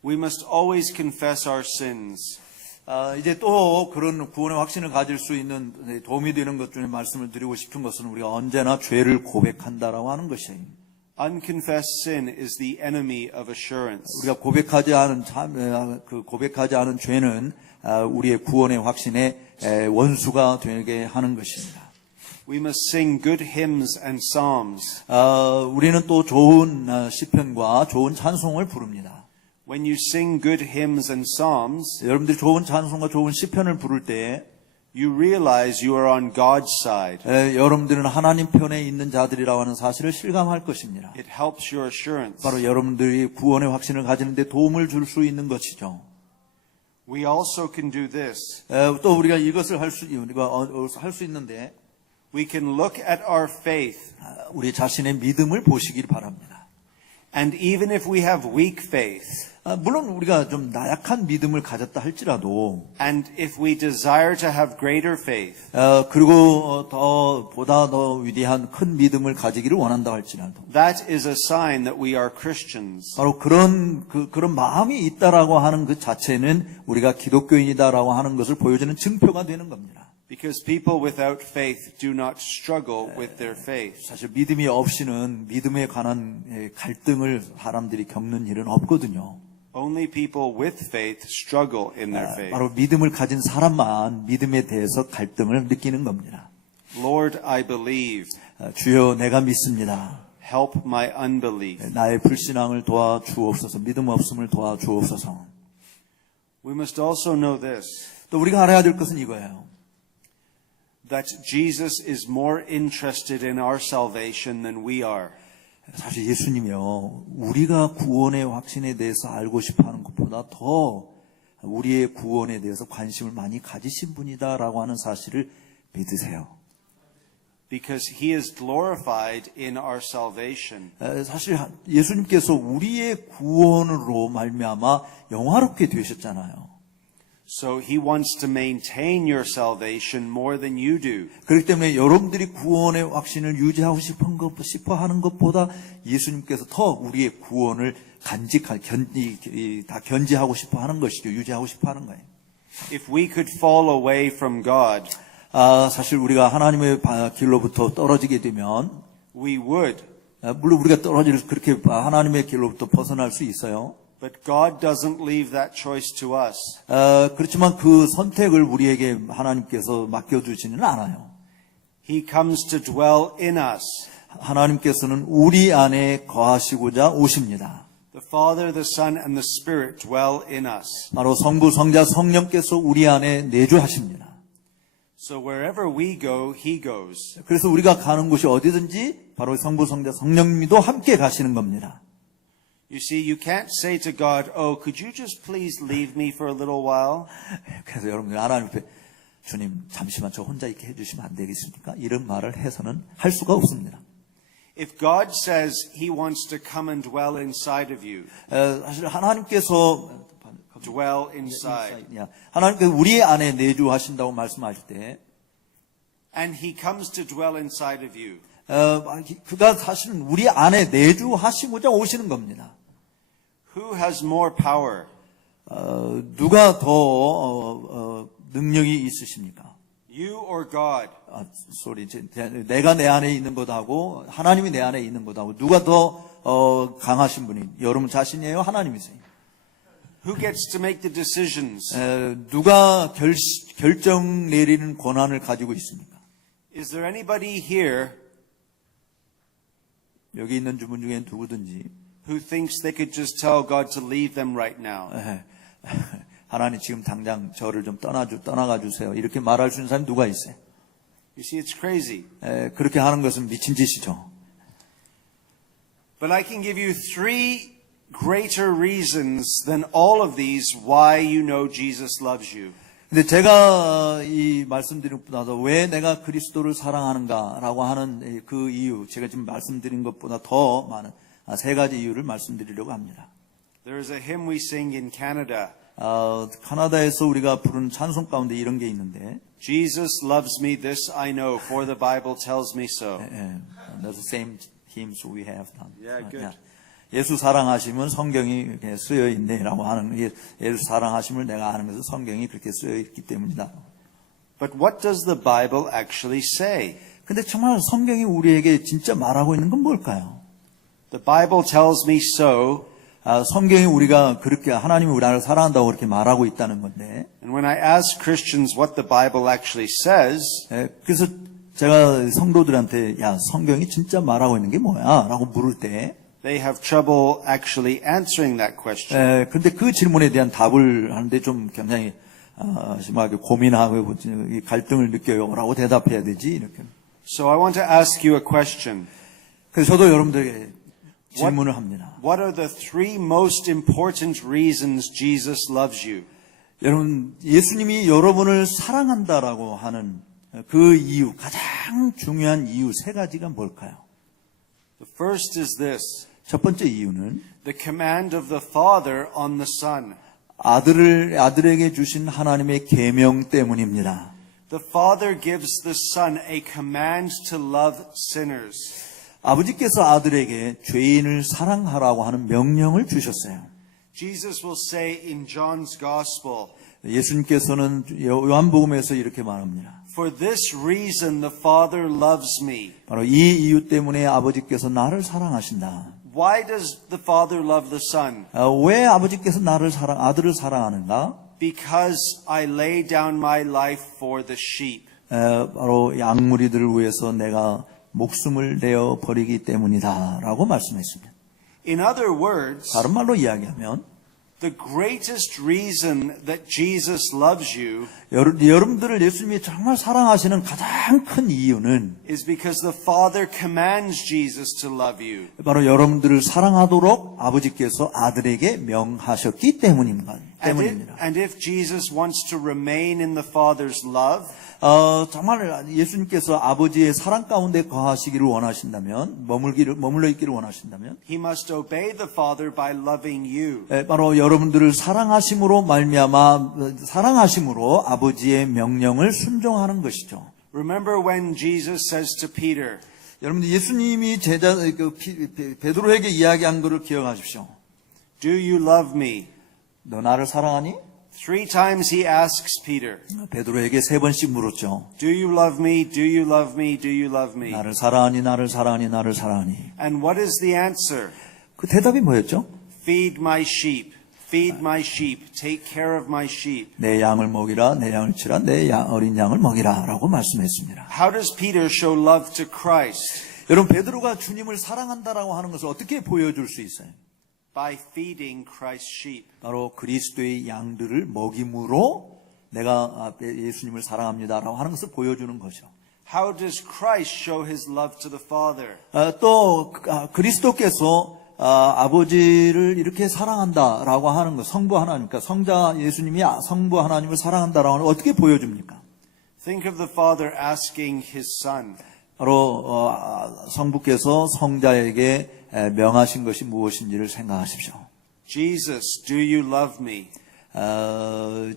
We must always confess our sins. 이제 또 그런 구원의 확신을 가질 수 있는 도움이 되는 것 중에 말씀을 드리고 싶은 것은 우리가 언제나 죄를 고백한다라고 하는 것이에요. Unconfessed sin is the enemy of assurance. 우리가 고백하지 않은 죄는 우리의 구원의 확신의 원수가 되게 하는 것입니다. We must sing good hymns and psalms. 우리는 또 좋은 시편과 좋은 찬송을 부릅니다. When you sing good hymns and psalms, 여러분들이 좋은 찬송과 좋은 시편을 부를 때 you realize you are on God's side. 여러분들은 하나님 편에 있는 자들이라고 하는 사실을 실감할 것입니다. It helps your assurance. 바로 여러분들이 구원의 확신을 가지는 데 도움을 줄 수 있는 것이죠. We also can do this. 또 우리가 이것을 할 수 있는데 We can look at our faith, 우리 자신의 믿음을 보시길 바랍니다. and even if we have weak faith, 물론 우리가 좀 나약한 믿음을 가졌다 할지라도 and if we desire to have greater faith, 그리고 보다 더 위대한 큰 믿음을 가지기를 원한다 할지라도 that is a sign that we are Christians. 바로 그런 마음이 있다라고 하는 그 자체는 우리가 기독교인이다라고 하는 것을 보여주는 증표가 되는 겁니다. Because people without faith do not struggle with their faith. 사실 믿음이 없이는 믿음에 관한 갈등을 사람들이 겪는 일은 없거든요. Only people with faith struggle in their faith. 바로 믿음을 가진 사람만 믿음에 대해서 갈등을 느끼는 겁니다. Lord, I believe. 주여 내가 믿습니다. Help my unbelief. 나의 불신앙을 도와주옵소서. 믿음 없음을 도와주옵소서. We must also know this, 또 우리가 알아야 될 것은 이거예요. that Jesus is more interested in our salvation than we are. 사실 예수님이요, 우리가 구원의 확신에 대해서 알고 싶어하는 것보다 더 우리의 구원에 대해서 관심을 많이 가지신 분이다라고 하는 사실을 믿으세요. Because he is glorified in our salvation. 사실 예수님께서 우리의 구원으로 말미암아 영화롭게 되셨잖아요. So he wants to maintain your salvation more than you do. 그렇기 때문에 여러분들이 구원의 확신을 유지하고 싶어 하는 것보다 예수님께서 더 우리의 구원을 다 견지하고 싶어 하는 것이죠. 유지하고 싶어 하는 거예요. If we could fall away from God, 사실 우리가 하나님의 길로부터 떨어지게 되면, we would. 물론 우리가 그렇게 하나님의 길로부터 벗어날 수 있어요. But God doesn't leave that choice to us. 그렇지만 그 선택을 우리에게 하나님께서 맡겨주지는 않아요. He comes to dwell in us. 하나님께서는 우리 안에 거하시고자 오십니다. The Father, the Son, and the Spirit dwell in us. 바로 성부, 성자, 성령께서 우리 안에 내주하십니다. So wherever we go, He goes. 그래서 우리가 가는 곳이 어디든지 바로 성부, 성자, 성령님도 함께 가시는 겁니다. You see, you can't say to God, oh, could you just please leave me for a little while? 그래서 여러분들 하나님 앞에 주님 잠시만 저 혼자 있게 해주시면 안 되겠습니까? 이런 말을 해서는 할 수가 없습니다. If God says He wants to come and dwell inside of you, 사실 하나님께서 dwell inside, 하나님께서 우리 안에 내주하신다고 말씀하실 때 and He comes to dwell inside of you, 그가 사실은 우리 안에 내주하시고자 오시는 겁니다. who has more power? 누가 더 능력이 있으십니까? You or God? 내가 내 안에 있는 것하고 하나님이 내 안에 있는 것하고 누가 더 강하신 분이 여러분 자신이에요? 하나님이세요? Who gets to make the decisions? 누가 결정 내리는 권한을 가지고 있습니까? Is there anybody here 여기 있는 분 중에 누구든지 who thinks they could just tell God to leave them right now? 하나님 지금 당장 저를 좀 떠나가 주세요. 이렇게 말할 수 있는 사람이 누가 있어요? You see, it's crazy. 그렇게 하는 것은 미친 짓이죠. But I can give you 3 greater reasons than all of these why you know Jesus loves you. 근데 제가 이 말씀드린 것보다 왜 내가 그리스도를 사랑하는가라고 하는 그 이유, 제가 지금 말씀드린 것보다 더 많은 3가지 이유를 말씀드리려고 합니다. There is a hymn we sing in Canada. 카나다에서 우리가 부르는 찬송 가운데 이런 게 있는데, Jesus loves me, this I know, for the Bible tells me so. That's the same hymns we have done. Yeah, good. 예수 사랑하심은 성경이 쓰여 있네라고 하는 예수 사랑하심을 내가 아는 것은 성경이 그렇게 쓰여 있기 때문이다. But what does the Bible actually say? 근데 정말 성경이 우리에게 진짜 말하고 있는 건 뭘까요? The Bible tells me so. 성경이 우리가 그렇게 하나님이 우리를 사랑한다고 그렇게 말하고 있다는 건데. And when I ask Christians what the Bible actually says, 그래서 제가 성도들한테 야 성경이 진짜 말하고 있는 게 뭐야?라고 물을 때. they have trouble actually answering that question. 그런데 그 질문에 대한 답을 하는데 좀 굉장히 심하게 고민하고 갈등을 느껴요라고 대답해야 되지 이렇게. So I want to ask you a question. 그래서 저도 여러분들에게 질문을 합니다. What are the 3 most important reasons Jesus loves you? 여러분 예수님이 여러분을 사랑한다라고 하는 그 이유, 가장 중요한 이유 3가지가 뭘까요? The first is this. 첫 번째 이유는 The command of the Father on the Son. 아들에게 주신 하나님의 계명 때문입니다. The Father gives the Son a command to love sinners. 아버지께서 아들에게 죄인을 사랑하라고 하는 명령을 주셨어요. Jesus will say in John's Gospel, 예수님께서는 요한복음에서 이렇게 말합니다. For this reason the Father loves me. 바로 이 이유 때문에 아버지께서 나를 사랑하신다. Why does the Father love the Son? 왜 아버지께서 아들을 사랑하는가? Because I lay down my life for the sheep. 바로 양무리들을 위해서 내가 목숨을 내어 버리기 때문이다라고 말씀했습니다. In other words, 다른 말로 이야기하면 the greatest reason that Jesus loves you 여러분들을 예수님이 정말 사랑하시는 가장 큰 이유는 is because the Father commands Jesus to love you. 바로 여러분들을 사랑하도록 아버지께서 아들에게 명하셨기 때문입니다. And if Jesus wants to remain in the Father's love, 정말 예수님께서 아버지의 사랑 가운데 거하시기를 원하신다면, 머물러 있기를 원하신다면, he must obey the Father by loving you. 바로 여러분들을 사랑하심으로 사랑하심으로 아버지의 명령을 순종하는 것이죠. Remember when Jesus says to Peter, 여러분들 예수님이 베드로에게 이야기한 것을 기억하십시오. Do you love me? 너 나를 사랑하니? 3 times he asks Peter, 베드로에게 3번씩 물었죠. Do you love me? Do you love me? Do you love me? 나를 사랑하니, 나를 사랑하니, 나를 사랑하니. And what is the answer? 그 대답이 뭐였죠? Feed my sheep. Feed my sheep. Take care of my sheep. 내 양을 먹이라, 내 양을 치라, 내 어린 양을 먹이라 라고 말씀했습니다. How does Peter show love to Christ? 여러분, 베드로가 주님을 사랑한다라고 하는 것을 어떻게 보여줄 수 있어요? By feeding Christ's sheep. 바로 그리스도의 양들을 먹임으로 내가 예수님을 사랑합니다라고 하는 것을 보여주는 거죠. How does Christ show his love to the Father? 또 그리스도께서 아버지를 이렇게 사랑한다라고 하는 것, 성부 하나님, 그러니까 성자 예수님이 성부 하나님을 사랑한다라고 하는 걸 어떻게 보여줍니까? Think of the Father asking his Son, 바로 성부께서 성자에게 명하신 것이 무엇인지를 생각하십시오. Jesus, do you love me?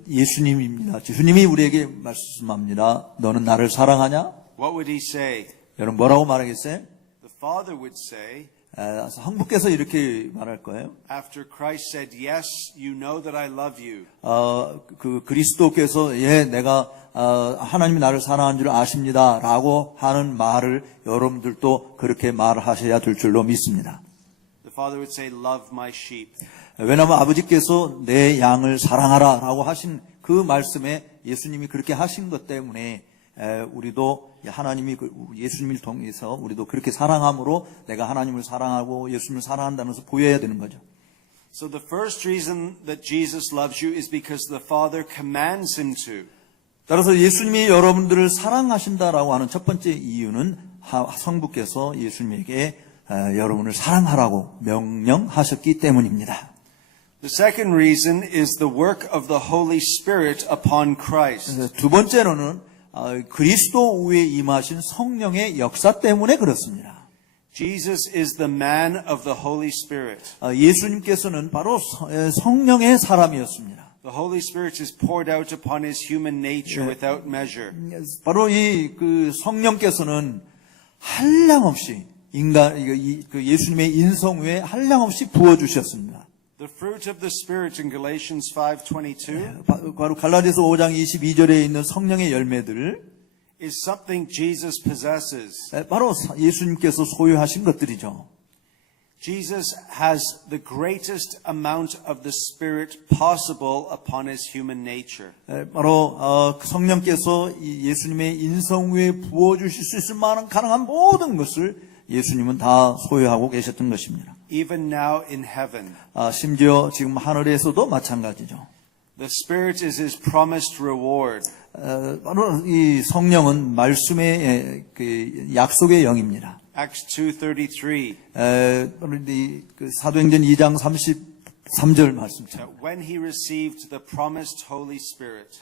예수님입니다. 주님이 우리에게 말씀합니다. 너는 나를 사랑하냐? What would he say? 여러분 뭐라고 말하겠어요? The Father would say, 성부께서 이렇게 말할 거예요. after Christ said, yes, you know that I love you. 그리스도께서 내가 하나님이 나를 사랑한 줄 아십니다라고 하는 말을 여러분들도 그렇게 말하셔야 될 줄로 믿습니다. The Father would say, love my sheep. 왜냐하면 아버지께서 내 양을 사랑하라라고 하신 그 말씀에 예수님이 그렇게 하신 것 때문에 우리도 하나님이 예수님을 통해서 우리도 그렇게 사랑함으로 내가 하나님을 사랑하고 예수님을 사랑한다는 것을 보여야 되는 거죠. So the first reason that Jesus loves you is because the Father commands him to. 따라서 예수님이 여러분들을 사랑하신다라고 하는 첫 번째 이유는 성부께서 예수님에게 여러분을 사랑하라고 명령하셨기 때문입니다. The second reason is the work of the Holy Spirit upon Christ. 두 번째로는 그리스도 위에 임하신 성령의 역사 때문에 그렇습니다. Jesus is the man of the Holy Spirit. 예수님께서는 바로 성령의 사람이었습니다. The Holy Spirit is poured out upon his human nature without measure. 바로 그 성령께서는 한량없이 예수님의 인성 위에 한량없이 부어 주셨습니다. The fruit of the Spirit in Galatians 5:22 바로 갈라디아서 5장 22절에 있는 성령의 열매들 is something Jesus possesses. 바로 예수님께서 소유하신 것들이죠. Jesus has the greatest amount of the Spirit possible upon his human nature. 바로 성령께서 예수님의 인성 위에 부어 주실 수 있을 만한 가능한 모든 것을 예수님은 다 소유하고 계셨던 것입니다. Even now in heaven. 심지어 지금 하늘에서도 마찬가지죠. The Spirit is his promised reward. 바로 이 성령은 말씀의 그 약속의 영입니다. Acts 2:33. 그 사도행전 2장 33절 말씀처럼. When he received the promised Holy Spirit.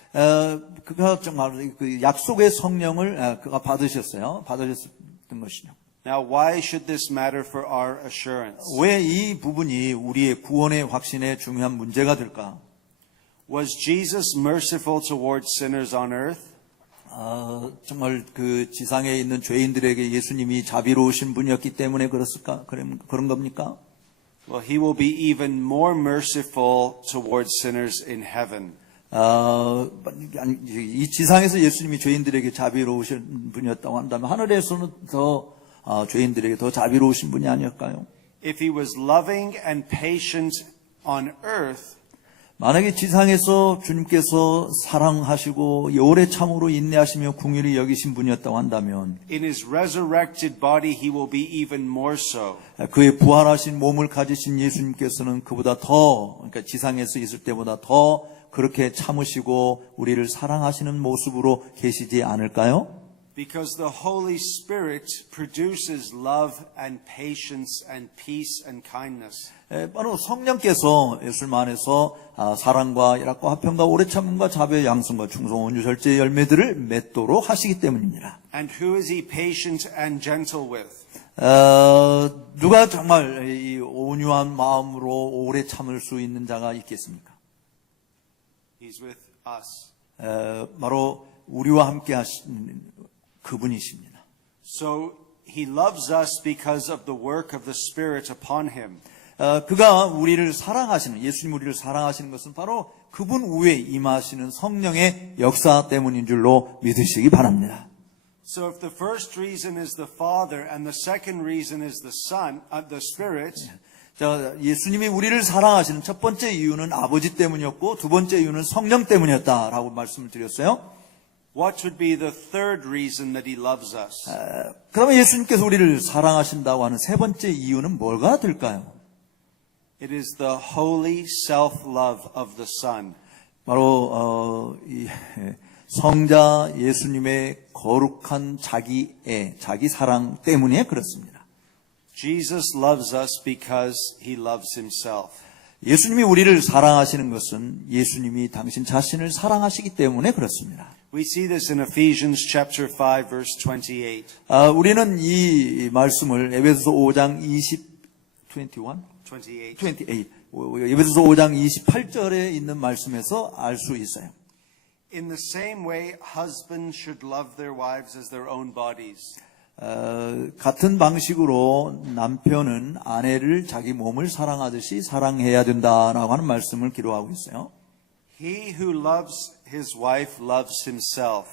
그가 정말 그 약속의 성령을 그가 받으셨던 것이죠. Now, why should this matter for our assurance? 왜 이 부분이 우리의 구원의 확신에 중요한 문제가 될까? Was Jesus merciful towards sinners on earth? 정말 그 지상에 있는 죄인들에게 예수님이 자비로우신 분이었기 때문에 그렇을까? 그런 겁니까? Well, he will be even more merciful towards sinners in heaven. 이 지상에서 예수님이 죄인들에게 자비로우신 분이었다고 한다면 하늘에서는 더 죄인들에게 더 자비로우신 분이 아닐까요? If he was loving and patient on earth, 만약에 지상에서 주님께서 사랑하시고 오래 참으로 인내하시며 궁휼히 여기신 분이었다고 한다면 in his resurrected body, he will be even more so. 그의 부활하신 몸을 가지신 예수님께서는 그보다 더, 그러니까 지상에서 있을 때보다 더 그렇게 참으시고 우리를 사랑하시는 모습으로 계시지 않을까요? Because the Holy Spirit produces love and patience and peace and kindness. 바로 성령께서 예수님 안에서 사랑과 희락과 화평과 오래 참음과 자비와 양성과 충성 온유 절제의 열매들을 맺도록 하시기 때문입니다. And who is he patient and gentle with? 누가 정말 이 온유한 마음으로 오래 참을 수 있는 자가 있겠습니까? He's with us. 바로 우리와 함께 하신 그분이십니다. So he loves us because of the work of the Spirit upon him. 그가 우리를 사랑하시는, 예수님 우리를 사랑하시는 것은 바로 그분 위에 임하시는 성령의 역사 때문인 줄로 믿으시기 바랍니다. So if the first reason is the Father and the second reason is the Son, the Spirit, 자, 예수님이 우리를 사랑하시는 첫 번째 이유는 아버지 때문이었고 두 번째 이유는 성령 때문이었다라고 말씀을 드렸어요. what would be the third reason that he loves us? 그러면 예수님께서 우리를 사랑하신다고 하는 세 번째 이유는 뭐가 될까요? It is the holy self-love of the Son. 바로 이 성자 예수님의 거룩한 자기애, 자기 사랑 때문에 그렇습니다. Jesus loves us because he loves himself. 예수님이 우리를 사랑하시는 것은 예수님이 당신 자신을 사랑하시기 때문에 그렇습니다. We see this in Ephesians chapter 5 verse 28. 우리는 이 말씀을 에베소서 5장 28. 에베소서 5장 28절에 있는 말씀에서 알 수 있어요. In the same way, husbands should love their wives as their own bodies. 같은 방식으로 남편은 아내를 자기 몸을 사랑하듯이 사랑해야 된다라고 하는 말씀을 기록하고 있어요. He who loves his wife loves himself.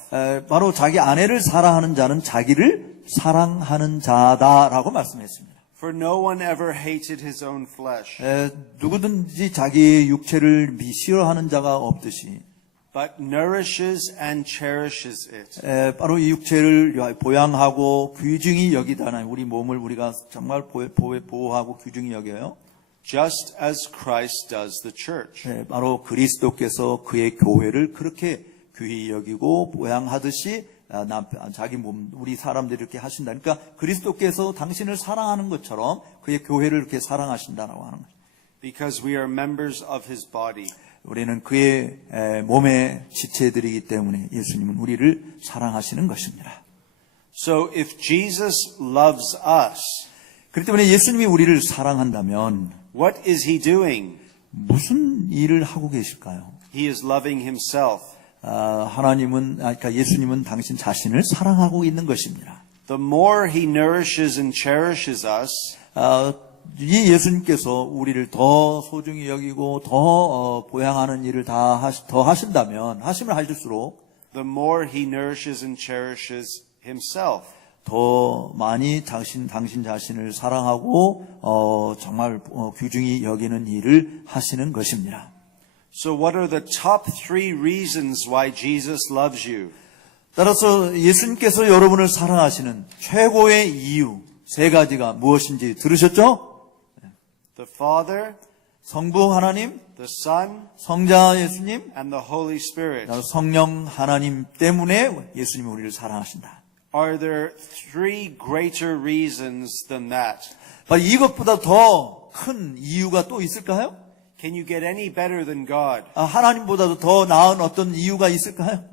바로 자기 아내를 사랑하는 자는 자기를 사랑하는 자다라고 말씀했습니다. For no one ever hated his own flesh, 누구든지 자기의 육체를 싫어하는 자가 없듯이 but nourishes and cherishes it, 바로 이 육체를 보양하고 귀중히 여기다는 우리 몸을 우리가 정말 보호하고 귀중히 여겨요. just as Christ does the church. 바로 그리스도께서 그의 교회를 그렇게 귀히 여기고 보양하듯이 자기 몸, 우리 사람들이 이렇게 하신다. 그러니까 그리스도께서 당신을 사랑하는 것처럼 그의 교회를 이렇게 사랑하신다라고 하는 거죠. Because we are members of his body. 우리는 그의 몸의 지체들이기 때문에 예수님은 우리를 사랑하시는 것입니다. So if Jesus loves us, 그렇기 때문에 예수님이 우리를 사랑한다면 what is he doing? 무슨 일을 하고 계실까요? He is loving himself. 그러니까 예수님은 당신 자신을 사랑하고 있는 것입니다. The more he nourishes and cherishes us, 이 예수님께서 우리를 더 소중히 여기고 더 보양하는 일을 더 하신다면 하심을 하실수록 the more he nourishes and cherishes himself. 더 많이 당신 자신을 사랑하고 정말 귀중히 여기는 일을 하시는 것입니다. So what are the top 3 reasons why Jesus loves you? 따라서 예수님께서 여러분을 사랑하시는 최고의 이유 3가지가 무엇인지 들으셨죠? The Father, 성부 하나님, the Son, 성자 예수님, and the Holy Spirit. 성령 하나님 때문에 예수님이 우리를 사랑하신다. Are there 3 greater reasons than that? 이것보다 더 큰 이유가 또 있을까요? Can you get any better than God? 하나님보다도 더 나은 어떤 이유가 있을까요?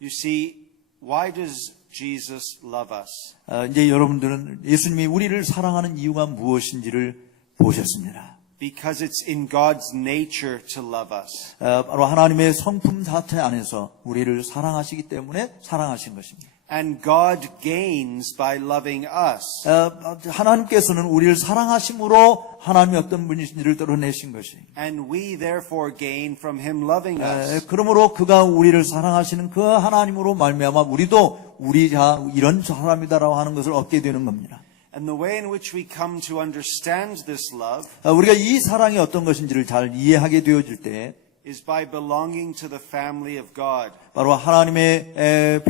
You see, why does Jesus love us? 이제 여러분들은 예수님이 우리를 사랑하는 이유가 무엇인지를 보셨습니다. Because it's in God's nature to love us. 바로 하나님의 성품 자체 안에서 우리를 사랑하시기 때문에 사랑하신 것입니다. And God gains by loving us. 하나님께서는 우리를 사랑하심으로 하나님이 어떤 분이신지를 드러내신 것이. And we therefore gain from Him loving us. 그러므로 그가 우리를 사랑하시는 그 하나님으로 말미암아 우리도 이런 사람이다라고 하는 것을 얻게 되는 겁니다. And the way in which we come to understand this love 우리가 이 사랑이 어떤 것인지를 잘 이해하게 되어질 때 is by belonging to the family of God. 바로 하나님의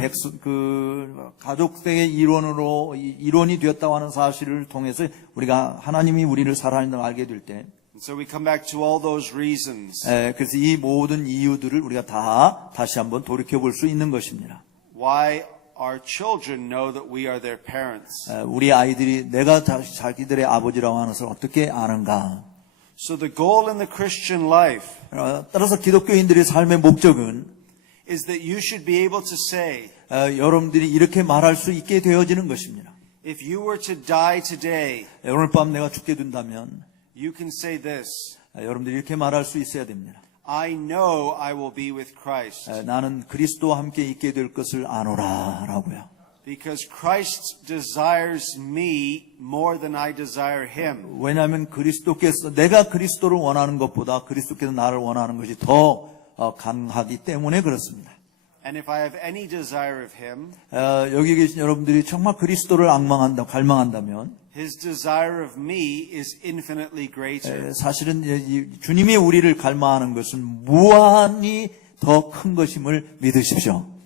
가족의 일원이 되었다고 하는 사실을 통해서 우리가 하나님이 우리를 사랑한다고 알게 될 때, And so we come back to all those reasons. 그래서 이 모든 이유들을 우리가 다시 한번 돌이켜 볼 수 있는 것입니다. Why our children know that we are their parents. 우리 아이들이 내가 자기들의 아버지라고 하는 것을 어떻게 아는가? So the goal in the Christian life 따라서 기독교인들의 삶의 목적은 is that you should be able to say, 여러분들이 이렇게 말할 수 있게 되어지는 것입니다. if you were to die today, 오늘 밤 내가 죽게 된다면 you can say this, 여러분들이 이렇게 말할 수 있어야 됩니다. I know I will be with Christ. 나는 그리스도와 함께 있게 될 것을 아노라 라고요. Because Christ desires me more than I desire him. 왜냐하면 내가 그리스도를 원하는 것보다 그리스도께서 나를 원하는 것이 더 강하기 때문에 그렇습니다. And if I have any desire of him, 여기 계신 여러분들이 정말 그리스도를 갈망한다면 his desire of me is infinitely greater. 사실은 주님이 우리를 갈망하는 것은 무한히 더 큰 것임을 믿으십시오.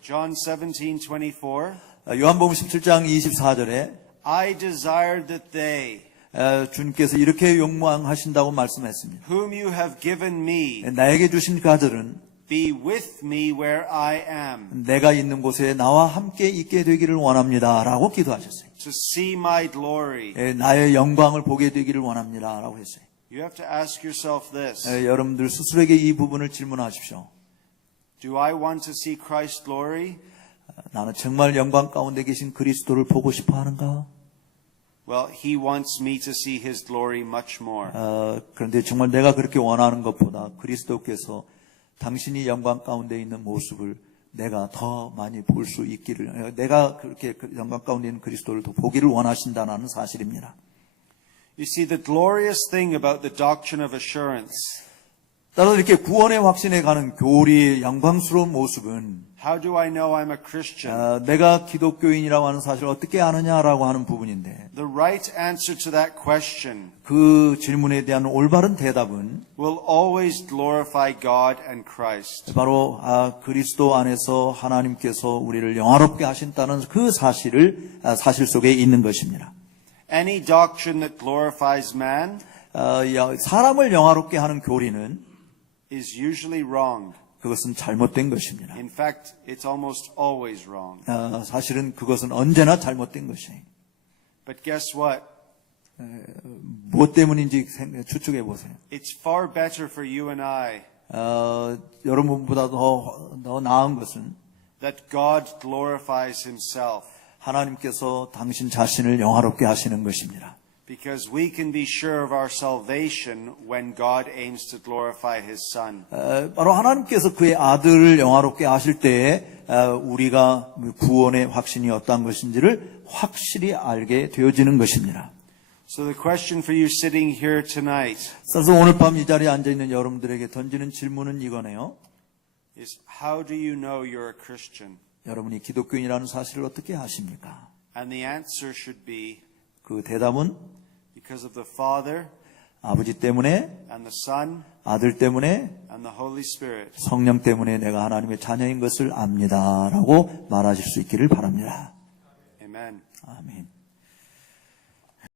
John 17:24. 요한복음 17장 24절에 I desire that they, 주님께서 이렇게 욕망하신다고 말씀했습니다. whom you have given me, 나에게 주신 가들은 be with me where I am, 내가 있는 곳에 나와 함께 있게 되기를 원합니다 라고 기도하셨어요. to see my glory. 나의 영광을 보게 되기를 원합니다 라고 했어요. You have to ask yourself this. 여러분들 스스로에게 이 부분을 질문하십시오. Do I want to see Christ's glory? 나는 정말 영광 가운데 계신 그리스도를 보고 싶어 하는가? Well, he wants me to see his glory much more. 그런데 정말 내가 그렇게 원하는 것보다 그리스도께서 당신이 영광 가운데 있는 모습을 내가 더 많이 볼 수 있기를, 내가 그렇게 영광 가운데 있는 그리스도를 더 보기를 원하신다는 사실입니다. You see, the glorious thing about the doctrine of assurance, 따라서 이렇게 구원의 확신에 가는 교리의 영광스러운 모습은 how do I know I'm a Christian? 내가 기독교인이라고 하는 사실을 어떻게 아느냐라고 하는 부분인데, The right answer to that question 그 질문에 대한 올바른 대답은 will always glorify God and Christ. 바로 그리스도 안에서 하나님께서 우리를 영화롭게 하신다는 그 사실 속에 있는 것입니다. Any doctrine that glorifies man 사람을 영화롭게 하는 교리는 is usually wrong. 그것은 잘못된 것입니다. In fact, it's almost always wrong. 사실은 그것은 언제나 잘못된 것이에요. But guess what? 무엇 때문인지 추측해 보세요. It's far better for you and I 여러분보다 더 나은 것은 that God glorifies himself. 하나님께서 당신 자신을 영화롭게 하시는 것입니다. Because we can be sure of our salvation when God aims to glorify his son. 바로 하나님께서 그의 아들을 영화롭게 하실 때에 우리가 구원의 확신이 어떠한 것인지를 확실히 알게 되어지는 것입니다. So the question for you sitting here tonight 그래서 오늘 밤 이 자리에 앉아 있는 여러분들에게 던지는 질문은 이거네요. is how do you know you're a Christian? 여러분이 기독교인이라는 사실을 어떻게 아십니까? And the answer should be 그 대답은 because of the Father 아버지 때문에, and the Son 아들 때문에, and the Holy Spirit. 성령 때문에 내가 하나님의 자녀인 것을 압니다 라고 말하실 수 있기를 바랍니다. Amen. 아멘.